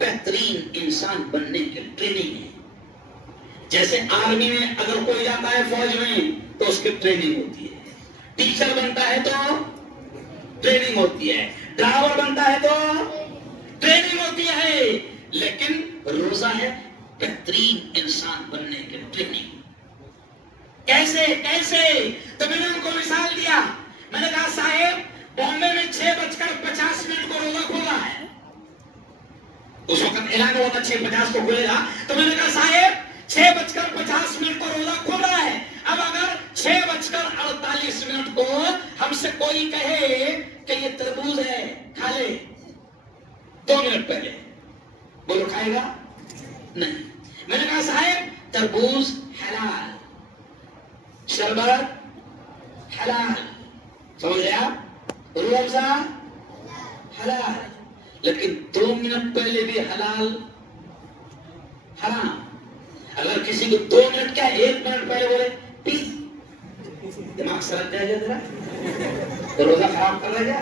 بہترین انسان بننے کی ٹریننگ ہے. جیسے آرمی میں اگر کوئی جاتا ہے فوج میں تو اس کی ٹریننگ ہوتی ہے, ٹیچر بنتا ہے تو ٹریننگ ہوتی ہے, ڈرائیور بنتا ہے تو ٹریننگ ہوتی ہے. لیکن روزہ ہے بہترین انسان بننے کی ٹریننگ. کیسے کیسے؟ تو میں نے ان کو مثال دیا. میں نے کہا صاحب بامبے میں 6:50 کو روزہ کھولا ہے. اس وقت اعلان ہوا تھا 6:50 کو کھلے گا. تو میں نے کہا صاحب 6:50 کو روزہ کھول رہا ہے. اب اگر 6:48 کو ہم سے کوئی کہے کہ یہ تربوز ہے کھا لے, 2 منٹ پہلے, بولو کھائے گا؟ نہیں. میں نے کہا صاحب تربوز حلال, شربت حلال, سمجھ رہے آپ, روزہ حلال, لیکن 2 منٹ پہلے بھی حلال حرام. اگر کسی کو 2 منٹ کیا 1 منٹ پہلے بولے پی, دماغ سرک جائے گا ذرا, تو روزہ خراب کر رہے گا.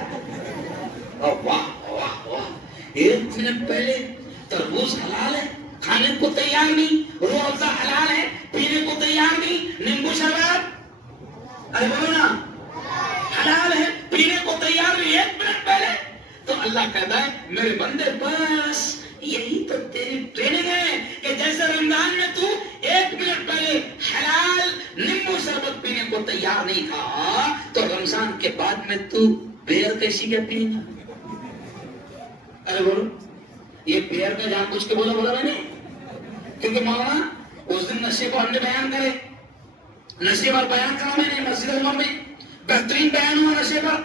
واہ واہ واہ, 1 منٹ پہلے تربوز حلال ہے, کھانے کو تیار نہیں, روزہ حلال ہے, پینے کو تیار نہیں, نیمبو شربت ارے بولو نا حلال ہے, پینے کو تیار نہیں 1 منٹ پہلے. تو اللہ کہتا ہے میرے بندے بس یہی تو تیری ٹریننگ ہے کہ جیسے رمضان میں تو 1 منٹ پہلے حلال نیمبو شربت پینے کو تیار نہیں تھا, تو رمضان کے بعد میں تو بیئر کیسی کیا پیے گا. ارے بولو, یہ بیئر کا جان بوجھ کے بولا میں نے, کیونکہ مولانا اس دن نشے کو ہم نے بیان کرے, نشے پر بیان کرا میں نے مسجد عمر میں, بہترین بیان ہوا نشے پر,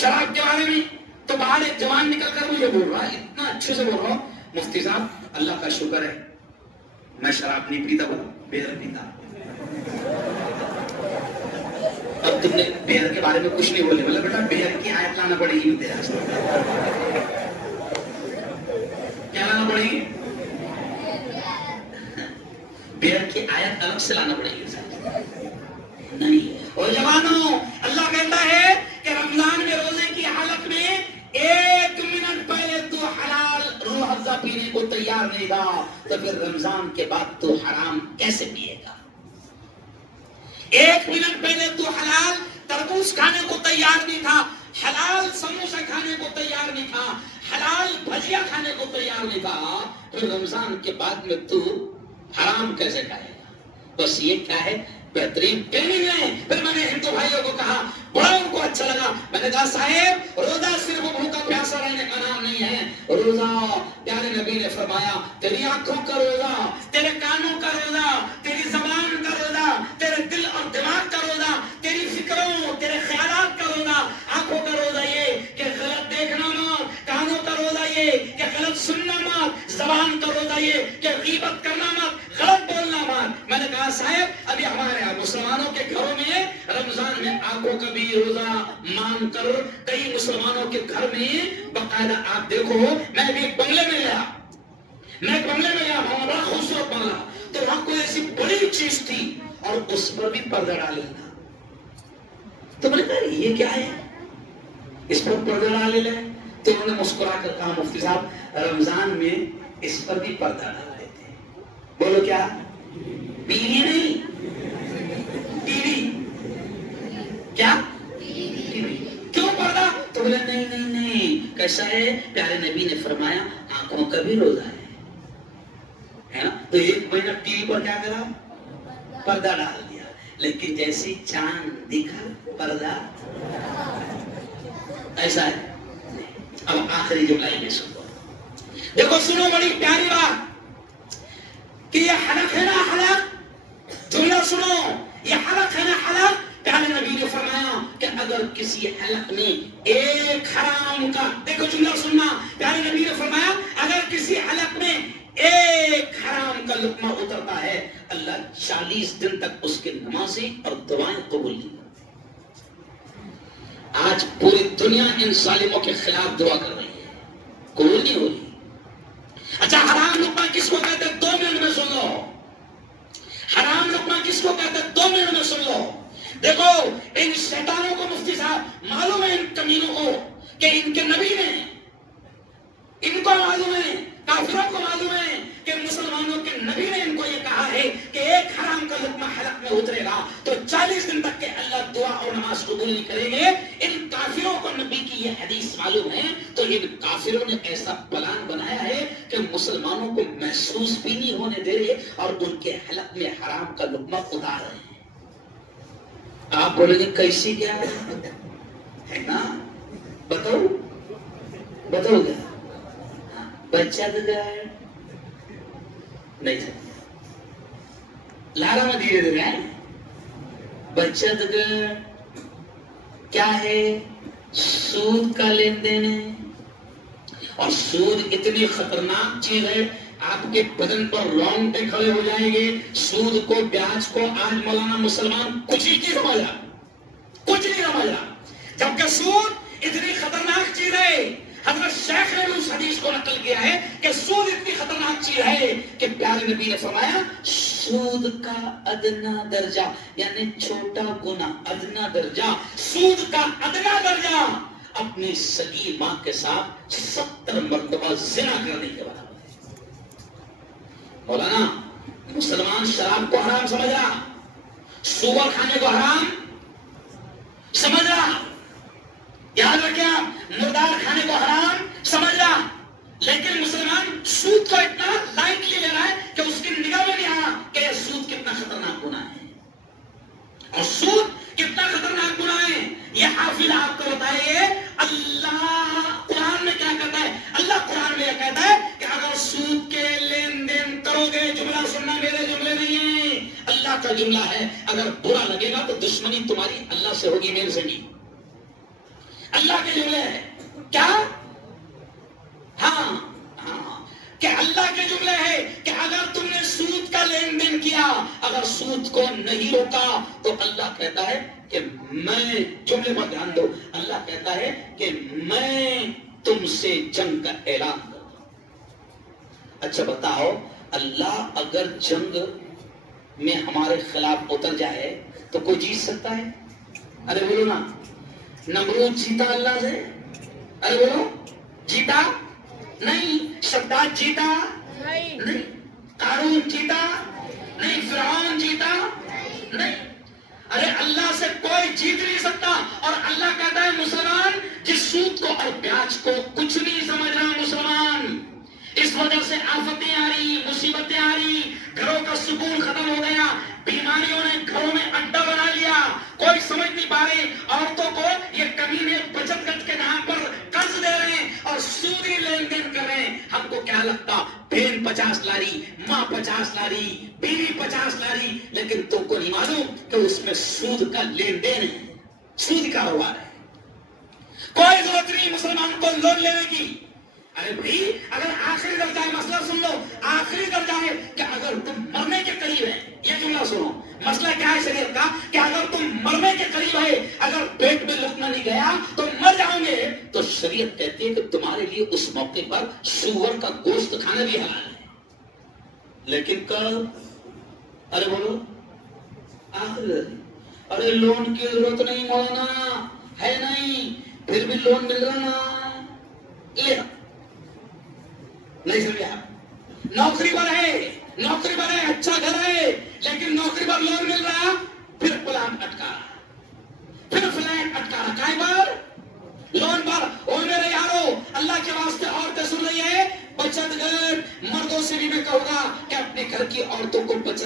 شراب کے بارے میں. تو باہر ایک جوان نکل کر مجھے بول رہا ہے, اتنا اچھے سے بول رہا ہوں, مفتی صاحب اللہ کا شکر ہے میں شراب نہیں پیتا, بولا بیئر پیتا. اب تم نے بیئر کے بارے میں کچھ نہیں بولے, بولا بیٹا بیئر کی آیت لانا پڑے گی تیرا, کیا لانا پڑے گی؟ بیئر کی آیت الگ سے لانا پڑے گی نہیں. اور جوانوں اللہ کہتا ہے کہ رمضان میں روزے کی حالت میں 1 منٹ پہلے تو حلال روح افزا پینے کو تیار نہیں تھا, تو پھر رمضان کے بعد تو حرام کیسے پیے گا. 1 منٹ پہلے تو حلال تربوز کھانے کو تیار نہیں تھا, حلال سموسہ کھانے کو تیار نہیں تھا, حلال بھجیا کھانے کو تیار نہیں تھا, پھر رمضان کے بعد میں تو حرام کیسے کھائے گا. بس یہ کیا ہے, بہترین ٹریننگ ہے. پھر میں نے ہندو بھائیوں کو کہا, بڑا ان کو اچھا لگا. میں نے کہا صاحب روزہ صرف بھوکا پیاسا رہنے کا نام نہیں ہے. روزہ پیارے نبی نے فرمایا تیری آنکھوں کا روزہ, تیرے کانوں کا روزہ, تیری زبان کا روزہ, تیرے دل اور دماغ کا روزہ, تیری فکروں تیرے خیالات کا روزہ. آنکھوں کا روزہ یہ کہ غلط دیکھنا مت, کانوں کا روزہ یہ کہ غلط سننا مت, زبان کا روزہ یہ کہ غیبت کرنا مت, غلط بولنا مت. میں نے کہا صاحب ابھی ہمارے مسلمانوں کے گھروں میں رمضان میں آنکھوں کا بھی روزہ مان کر کئی مسلمانوں کے گھر میں باقاعدہ آپ دیکھو, میں بھی ایک بنگلے میں گیا, بڑا خوبصورت بنگلہ, تو وہاں کوئی ایسی بڑی چیز تھی اور اس پر بھی پردہ ڈالے تھا. تو میں نے کہا یہ کیا ہے, اس پر پردہ ڈالے لے. تو انہوں نے مسکرا کر کہا مفتی صاحب رمضان میں اس پر بھی پردہ ڈال دیتے. بولو کیا, بیوی نہیں ٹی وی, کیا ٹی وی, کیوں پردہ؟ تو بولے نہیں کیسا ہے, پیارے نبی نے فرمایا آنکھوں کا بھی روزہ ہے نا, تو 1 مہینہ ٹی وی پر کیا کرا؟ پردہ ڈال دیا. لیکن جیسے چاند دکھا پردہ ایسا ہے. اب آخری جملہ میں سنو. دیکھو سنو بڑی پیاری بات کہ یہ حلق ہے نا حلق. جملہ سنو. یہ حلق ہے نا حلق. پیارے نبی نے فرمایا کہ اگر کسی حلق میں ایک حرام کا، دیکھو جملہ سننا، پیارے نبی نے فرمایا اگر کسی حلق میں ایک حرام کا لقمہ اترتا ہے اللہ 40 دن تک اس کی نمازیں اور دعائیں قبول نہیں کرتے. آج پوری دنیا ان ظالموں کے خلاف دعا کر رہی ہے، قبول نہیں ہو رہی. اچھا حرام لقمہ کس کو کہتے ہیں؟ 2 منٹ میں سن لو. حرام لقمہ کس کو کہتے ہیں؟ 2 منٹ میں سن لو. دیکھو ان شیطانوں کو مفتی صاحب معلوم ہے، ان کمینوں کو کہ ان کے نبی نے، ان کو معلوم ہے، کافروں کو معلوم ہے کہ مسلمانوں کے نبی نے ان کو یہ کہا ہے کہ ایک حرام کا لقمہ حلق میں اترے گا تو 40 دن تک کہ اللہ دعا اور نماز قبول نہیں کریں گے. ان کافروں کو نبی کی یہ حدیث معلوم ہے تو ان کافروں نے ایسا پلان بنایا ہے کہ مسلمانوں کو محسوس بھی نہیں ہونے دے رہے اور ان کے حلق میں حرام کا لقمہ اتار رہے ہیں. آپ بولیں گے کیسی کیا ہے نا؟ بتاؤ بتاؤ گا بچہ دگڑ نہیں تھا لارا میں دھیرے دھیرے بچہ دگڑ کیا ہے؟ سود کا لین دین ہے. اور سود اتنی خطرناک چیز ہے آپ کے بدن پر رونگٹے کھڑے ہو جائیں گے. سود کو بیاج کو آج مولانا مسلمان کچھ ہی نہیں سمجھ رہا، کچھ نہیں سمجھ رہا، جبکہ سود اتنی خطرناک چیز ہے. حضرت شیخ نے اس حدیث کو نقل کیا ہے کہ سود اتنی خطرناک چیز ہے کہ پیارے نبی نے فرمایا سود کا ادنا درجہ یعنی چھوٹا گناہ، ادنا درجہ، سود کا ادنا درجہ اپنی سگی ماں کے ساتھ 70 مرتبہ زنا کرنے کے بعد. مولانا مسلمان شراب کو حرام سمجھ رہا، سور کھانے کو حرام سمجھ رہا، یاد رکھیں مردار کھانے کو حرام سمجھ رہا، لیکن مسلمان سود کو اتنا لائٹلی لے رہا ہے کہ اس کی نگاہ میں نہیں آ کہ یہ سود کتنا خطرناک گناہ ہے. اور سود کتنا خطرناک گناہ ہے یہ حافظ آپ کو بتائیے. اللہ قرآن میں کیا کہتا ہے؟ اللہ قرآن میں یہ کہتا ہے کہ اگر سود کے لین دین کرو گے، جملہ سننا میرے جملے نہیں ہیں، اللہ کا جملہ ہے، اگر برا لگے گا تو دشمنی تمہاری اللہ سے ہوگی، میرے سے نہیں. اللہ کے جملے ہے کیا؟ ہاں کہ اللہ کے جملے ہے کہ اگر تم نے سود کا لین دین کیا، اگر سود کو نہیں روکا تو اللہ کہتا ہے کہ میں، جملے پر دھیان دو، اللہ کہتا ہے کہ میں تم سے جنگ کا اعلان کرتا ہوں. اچھا بتاؤ، اللہ اگر جنگ میں ہمارے خلاف اتر جائے تو کوئی جیت سکتا ہے؟ ارے بولو نا. نمرود جیتا اللہ سے؟ ارے بولو جیتا نہیں. شداد جیتا نہیں. قارون جیتا نہیں. فرعون جیتا نہیں. ارے اللہ سے کوئی جیت نہیں سکتا. اور اللہ کہتا ہے مسلمان جس سود کو اور بیاج کو کچھ نہیں سمجھ رہا مسلمان، اس وجہ سے آفتیں آ رہی، مصیبتیں آ رہی، گھروں کا سکون ختم ہو گیا، بیماریوں نے گھروں میں اڈا بنا لیا، کوئی سمجھ نہیں پا رہے. عورتوں کو یہ کمینے بچت گٹ کے نام پر قرض دے رہے ہیں اور سودی لین دین کر رہے ہیں. ہم کو کیا لگتا بہن 50 لا رہی، ماں 50 لا رہی، بیوی 50 لا رہی، لیکن تم کو نہیں معلوم کہ اس میں سود کا لین دین ہے، سود کا کاروبار ہے. کوئی ضرورت نہیں مسلمان کو لون لینے کی. ارے بھائی اگر آخری درجہ ہے، مسئلہ سن لو، آخری درجہ ہے کہ اگر تم مرنے کے قریب ہے، یہ جملہ سنو، مسئلہ کیا ہے شریعت کا کہ اگر تم مرنے کے قریب ہے، اگر پیٹ میں لقمہ نہیں گیا تو مر جاؤ گے، تو شریعت کہتی ہے کہ تمہارے لیے اس موقع پر سور کا گوشت کھانا بھی حلال ہے. لیکن کل ارے بولو آخری، ارے لون کی ضرورت نہیں مولانا، ہے نہیں، پھر بھی لون مل رہا نا، لے نہیں سمجھا. نوکری پر ہے، نوکری پر ہے، اچھا گھر ہے، لیکن نوکری پر لون مل رہا، پھر پلان اٹکا، پھر فلیٹ اٹکا، کائیں پر لون پر. او میرے یارو اللہ کے واسطے عورتیں سن رہی ہے، بچت گھر مردوں سے بھی میں کہوں گا کہ اپنے گھر کی عورتوں کو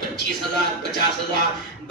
25,000 50,000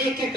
1-1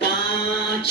5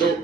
2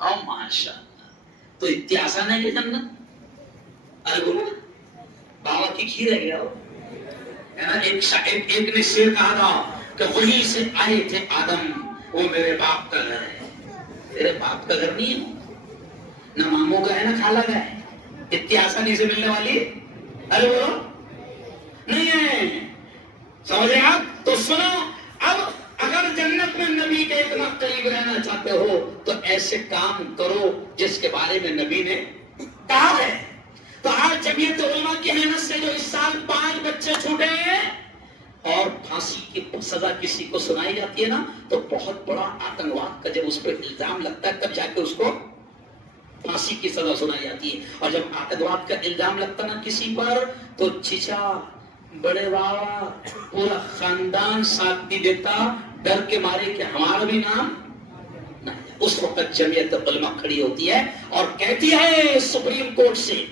او ماشاء اللہ، تو اتنی آسان ہے کہ جنت؟ ارے بولو بابا کی کھیر ہے کیا وہ؟ ایک نے شیر کہا تھا کہ وہیں سے آئے تھے آدم، وہ میرے باپ کا گھر ہے۔ تیرے باپ کا گھر نہیں ہے، نہ ماموں کا ہے نہ خالہ کا ہے، اتنی آسانی سے ملنے والی ارے بولو نہیں ہے۔ سمجھے آپ؟ تو سنو، اب اگر جنت میں نبی کے اتنا قریب رہنا چاہتے ہو تو ایسے کام کرو جس کے بارے میں نبی نے کہا ہے۔ تو آج جمعیت علماء کی محنت سے جو اس سال 5 بچے چھوٹے ہیں اور پھانسی کی سزا کسی کو سنائی جاتی ہے نا، تو بہت بڑا آتنکواد کا جب اس پہ الزام لگتا ہے تب جا کے اس کو پھانسی کی سزا سنائی جاتی ہے۔ اور جب آتنکواد کا الزام لگتا نا کسی پر تو چچا، بڑے بابا، پورا خاندان ساتھ نہیں دیتا، ڈر کے مارے کہ ہمارا بھی نام نہ۔ اس وقت جمعیت علماء کھڑی ہوتی ہے اور کہتی ہے سپریم کورٹ سے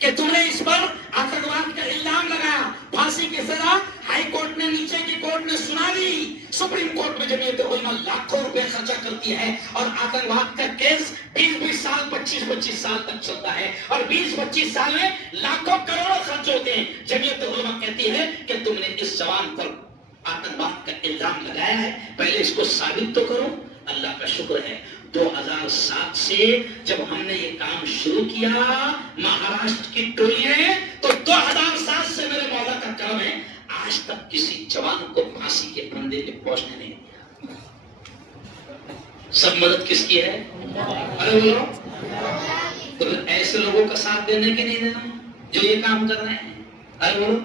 کہ تم نے اس پر آتنکواد کا الزام لگایا، پھانسی کی سزا ہائی کورٹ نے، نیچے کی کورٹ نے سنا دی، سپریم کورٹ میں جمعیت علماء لاکھوں روپے خرچہ کرتی ہے اور آتنکواد کا کیس 20 سال 25 سال تک چلتا ہے اور 20-25 سال میں لاکھوں کروڑوں خرچ ہوتے ہیں۔ جمعیت علماء کہتی ہے کہ تم نے اس جوان پر آتنکواد کا الزام لگایا ہے، پہلے اس کو ثابت تو کرو۔ اللہ کا شکر ہے 2007 سے جب ہم نے یہ کام شروع کیا مہاراشٹر کی ٹولی نے، تو 2007 سے میرے مولا کا کرم ہے آج تک کسی جوان کو پھانسی کے پھندے پہ پہنچنے نہیں دیا۔ سب مدد کس کی ہے؟ ارے بولو، تو ایسے لوگوں کا ساتھ دینے کی نہیں دینا جو یہ کام کر رہے ہیں؟ ارے بولو،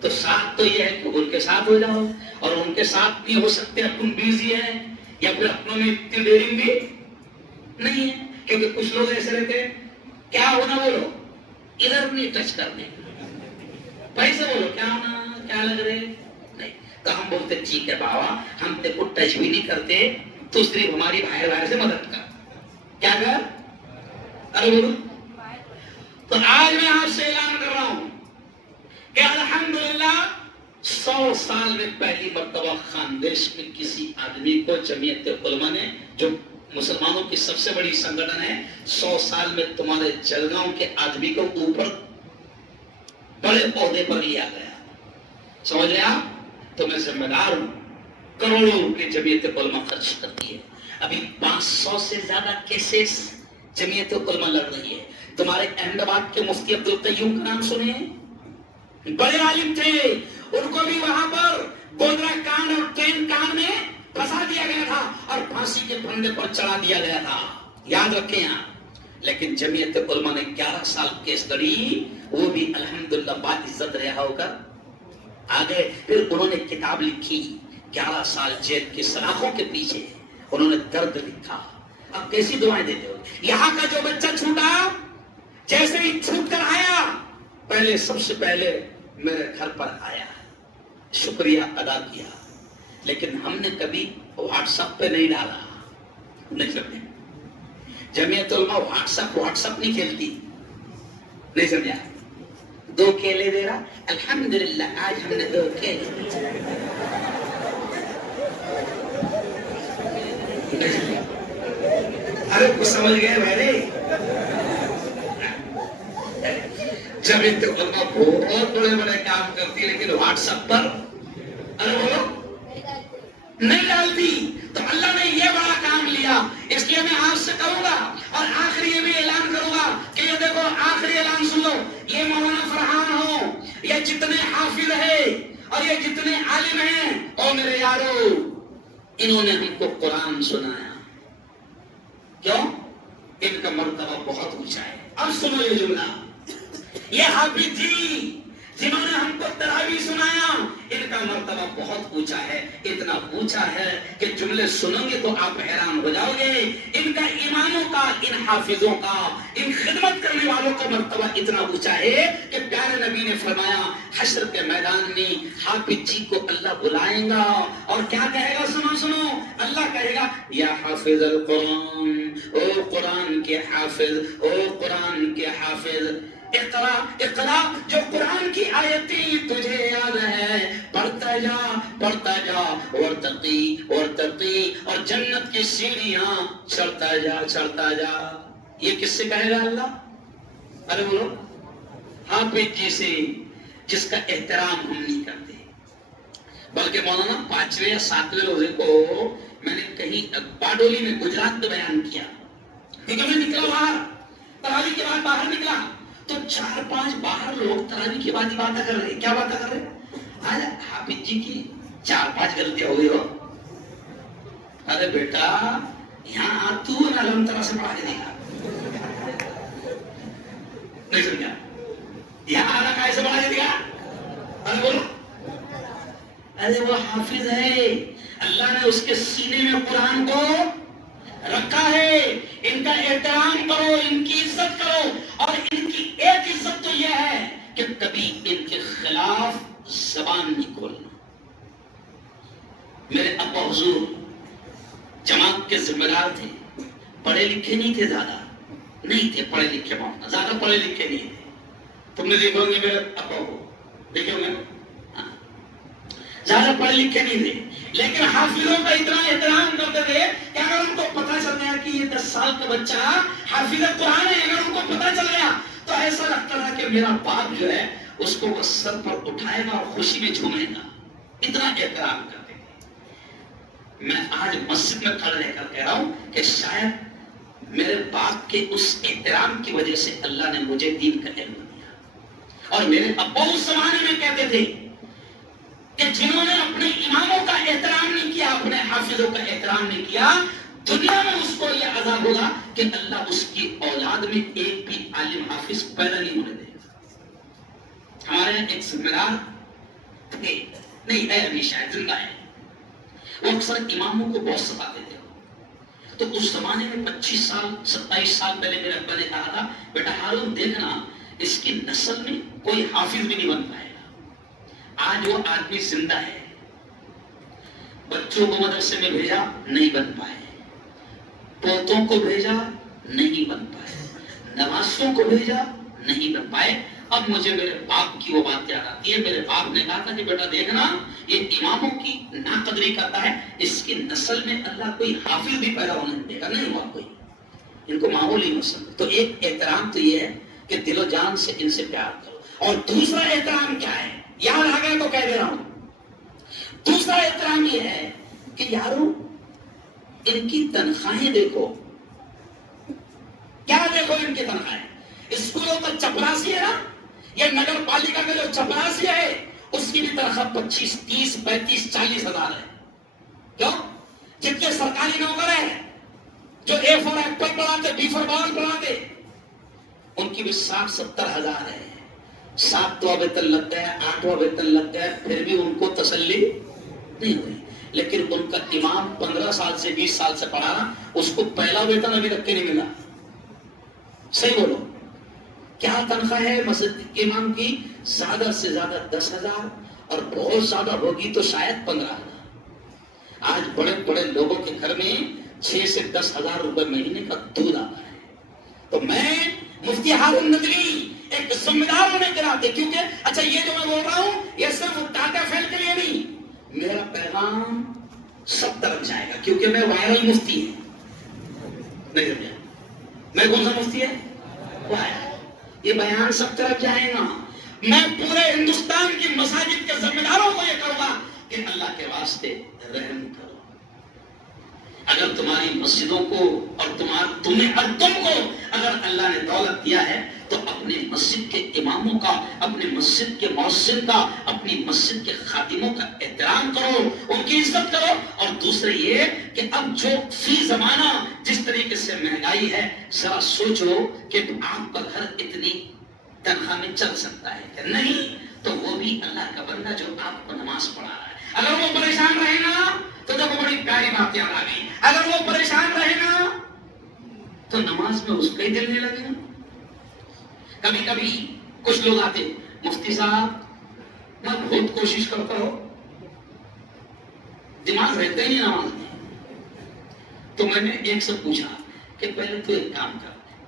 تو ساتھ تو یہ ہے کہ ان کے ساتھ ہو جاؤ، اور ان کے ساتھ نہیں ہو سکتے، اپن بیزی ہے یا پھر اپنوں میں اتنی ڈیرنگ بھی نہیں ہے، کیونکہ کچھ لوگ ایسے رہتے ہیں کیا ہونا بولو ادھر نہیں ٹچ کرنے، پیسے بولو کیا ہونا، کیا لگ رہے نہیں، تو ہم بولتے ٹھیک ہے بابا ہم تیرے کو ٹچ بھی نہیں کرتے، تو صرف ہماری باہر سے مدد کر، کیا کر؟ ارے بولو، تو آج میں آپ سے اعلان کر رہا ہوں کہ الحمدللہ 100 سال میں پہلی مرتبہ خاندیش میں کسی آدمی کو جمعیت علماء نے، جو مسلمانوں کی سب سے بڑی سنگٹھن ہے، 100 سال میں تمہارے جلگاؤں کے آدمی کو اوپر بڑے عہدے پر لیا گیا۔ سمجھ رہے آپ؟ تو میں ذمہ دار ہوں، کروڑوں روپے جمعیت علماء خرچ کرتی ہے، ابھی 500 سے زیادہ کیسز جمعیت علماء لڑ رہی ہے۔ تمہارے احمد آباد کے مفتی عبدالقیوم کا نام سنے ہیں؟ بڑے عالم تھے، ان کو بھی وہاں پر گودرا کانڈ اور ٹرین کانڈ میں پھنسا دیا گیا تھا اور پھانسی کے پھندے پر چڑھا دیا گیا تھا، یاد رکھیں آپ۔ لیکن جمعیت علماء نے 11 سال کیس لڑی، وہ بھی الحمدللہ باعزت رہا ہو کر آگے۔ پھر انہوں نے کتاب لکھی، 11 سال جیل کی سلاخوں کے پیچھے انہوں نے درد لکھا۔ اب کیسی دعائیں دیتے ہو؟ یہاں کا جو بچہ چھوٹا، جیسے ہی چھوٹ کر آیا پہلے سب سے پہلے میرے گھر پر آیا، شکریہ ادا کیا، لیکن ہم نے کبھی واٹس ایپ پہ نہیں ڈالا، نہیں سمجھے؟ جمعیت علماء واٹس ایپ نہیں کھیلتی، نہیں سمجھا؟ 2 کیلے دے رہا، الحمدللہ آج ہم نے 2 کیلے، ارے کچھ سمجھ گئے بھائی؟ جمعیت علماء بہت بڑے بڑے کام کرتی لیکن واٹس ایپ پر ارے بولو نہیں ڈالتی۔ تو اللہ نے یہ بڑا کام لیا، اس لیے میں آپ سے کہوں گا اور آخری یہ بھی اعلان کروں گا کہ یہ دیکھو آخری اعلان سن لو، یہ مولانا فرحان ہو، یہ جتنے حافظ ہے اور یہ جتنے عالم ہیں، اور میرے یارو انہوں نے ہم کو قرآن سنایا، کیوں؟ ان کا مرتبہ بہت اونچا ہے۔ اب سنو یہ جملہ، یہ حافظ جی جنہوں نے ہم کو تراویح سنایا، ان کا مرتبہ بہت اونچا ہے، اتنا اونچا ہے کہ جملے سنیں گے تو آپ حیران ہو جاؤ گے۔ ان کا اماموں کا، ان حافظوں کا، ان خدمت کرنے والوں کا مرتبہ اتنا اونچا ہے کہ پیارے نبی نے فرمایا حشر کے میدان میں حافظ جی کو اللہ بلائیں گا اور کیا کہے گا؟ سنو، اللہ کہے گا یا حافظ القرآن، او قرآن کے حافظ، او قرآن کے حافظ، اقرا اقرا جو قرآن کی آیتیں تجھے یاد ہے، پڑھتا جا ورتقی ورتقی، اور جنت کی سیڑھیاں چڑھتا جا۔ یہ کس سے کہے گا اللہ؟ ارے بولو، حافظ جی سے، جس کا احترام ہم نہیں کرتے۔ بلکہ مولانا 5ویں یا 7ویں روزے کو میں نے کہیں باڈولی میں گجرات میں بیان کیا، کیونکہ میں نکلا باہر، تراویح کے بعد باہر نکلا تو 4-5 باہر لوگ تراویح کے بعد ہی باتیں کر رہے۔ کیا باتیں کر رہے؟ آج حافظ جی کی 4-5 غلطیاں ہو گئی ہو۔ ارے بیٹا یہاں تو علم طرح سے پڑھا کے دیکھا، نہیں سمجھا؟ یہاں آنا کیسے پڑھا کے دیا؟ ارے بولو، ارے وہ حافظ ہے، اللہ نے اس کے سینے میں قرآن کو رکھا ہے۔ ان کا احترام کرو، ان کی عزت کرو، اور ان کی ایک عزت تو یہ ہے کہ کبھی ان کے خلاف زبان نہیں کھولنا۔ میرے ابا حضور جماعت کے ذمہ دار تھے، پڑھے لکھے نہیں تھے، زیادہ نہیں تھے پڑھے لکھے، بہت زیادہ پڑھے لکھے نہیں تھے۔ تم نے دیکھو گے میرے ابا کو، دیکھو گے زیادہ پڑھے لکھے نہیں تھے، لیکن حافظوں کا اتنا احترام کرتے تھے کہ اگر ان کو پتا چل گیا کہ یہ 10 سال کا بچہ حافظ قرآن ہے، اگر ان کو پتا چل گیا تو ایسا لگتا تھا کہ میرا باپ جو ہے اس کو وہ سر پر اٹھائے گا اور خوشی میں جھومے گا، اتنا احترام کرتے تھے۔ میں آج مسجد میں کھڑا رہ کر کہہ رہا ہوں کہ شاید میرے باپ کے اس احترام کی وجہ سے اللہ نے مجھے دین کا علم دیا۔ اور میرے ابا اس زمانے میں کہتے تھے کہ جنہوں نے اپنے اماموں کا احترام نہیں کیا، اپنے حافظوں کا احترام نہیں کیا، دنیا میں اس کو یہ عذاب ہوگا کہ اللہ اس کی اولاد میں ایک بھی عالم حافظ پیدا نہیں ہونے دے گا۔ ہمارے یہاں ایک ذمہ دار تھے، نہیں ہے ابھی شاید زندہ ہے، وہ اکثر اماموں کو بہت ستاتے تھے۔ تو اس زمانے میں 25 سال 27 سال پہلے میرے ابا نے کہا تھا، بیٹا ہارون دیکھنا اس کی نسل میں کوئی حافظ بھی نہیں بن پائے گا۔ آج وہ آدمی زندہ ہے، بچوں کو مدرسے میں بھیجا نہیں بن پائے، پوتوں کو بھیجا نہیں بن پائے، نواسوں کو بھیجا نہیں بن پائے۔ اب مجھے میرے باپ کی وہ بات یاد آتی ہے، میرے باپ نے کہا تھا کہ بیٹا دیکھنا یہ اماموں کی ناقدری کرتا ہے، اس کی نسل میں اللہ کوئی حافظ بھی پیدا ہونے دے گا، نہیں ہوا کوئی، ان کو معمولی نسل۔ تو ایک احترام تو یہ ہے کہ دل و جان سے ان سے پیار کرو، اور دوسرا احترام کیا ہے، یاد آ گیا تو کہہ دے رہا ہوں۔ دوسرا احترام یہ ہے کہ یارو ان کی تنخواہیں دیکھو، کیا دیکھو ان کی تنخواہیں۔ اسکولوں کا چپراسی ہے نا، یہ نگر پالیکا کا جو چپراسی ہے اس کی بھی تنخواہ 25 30 35 40 ہزار ہے۔ کیوں؟ جتنے سرکاری نوکر ہیں جو A فار ایپل پڑھاتے، B فار بال پڑھاتے، ان کی بھی 60 70 ہزار ہے۔ 7واں ویتن لگ گیا، 8واں ویتن لگ گیا، پھر بھی ان کو تسلی نہیں ہوئی۔ لیکن ان کا امام 15 سال سے 20 سال سے پڑھا رہا، اس کو پہلا ویتن ابھی تک کے نہیں ملا۔ صحیح بولو، کیا تنخواہ ہے مسجد کے امام کی؟ زیادہ سے زیادہ 10,000، اور بہت زیادہ ہوگی تو شاید 15,000۔ آج بڑے بڑے لوگوں کے گھر میں 6 سے 10 ہزار روپے مہینے کا دودھ آتا ہے۔ تو میں مفتی ہارون ندوی ایک ذمہ دار ہونے کے ناطے، کیونکہ اچھا یہ جو میں بول رہا ہوں یہ صرف ٹاٹا فیل کے لیے نہیں، میرا پیغام سب طرف جائے گا، کیونکہ میں وائرل مفتی ہوں، نہیں سمجھا؟ میں کون سا مفتی ہے؟ وائرل۔ یہ بیان سب طرف جائے گا۔ میں پورے ہندوستان کی مساجد کے ذمہ داروں کو یہ کہوں گا کہ اللہ کے واسطے رحم کرو۔ اگر تمہاری مسجدوں کو اور تمہیں اور تم کو اگر اللہ نے دولت دیا ہے تو اپنے مسجد کے اماموں کا، اپنے مسجد کے مؤذن کا، اپنی مسجد کے خادموں کا احترام کرو، ان کی عزت کرو۔ اور دوسرے یہ کہ اب جو فی زمانہ جس طریقے سے مہنگائی ہے، ذرا سوچو کہ آپ کا گھر اتنی تنخواہ میں چل سکتا ہے کہ نہیں؟ تو وہ بھی اللہ کا بندہ جو آپ کو نماز پڑھا رہا ہے، اگر وہ پریشان رہے گا تو دیکھو بڑی پیاری بات یاد آ گئی، اگر وہ پریشان رہے گا تو نماز میں اس کا ہی دل نہیں لگے گا۔ کبھی کبھی کچھ لوگ آتے، مفتی صاحب میں بہت کوشش کرتا ہوں، دماغ رہتا ہی نہیں نماز میں۔ تو میں نے ایک سے پوچھا کہ پہلے تو ایک کام کر،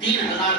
3000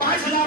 5000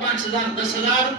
5000, 10,000,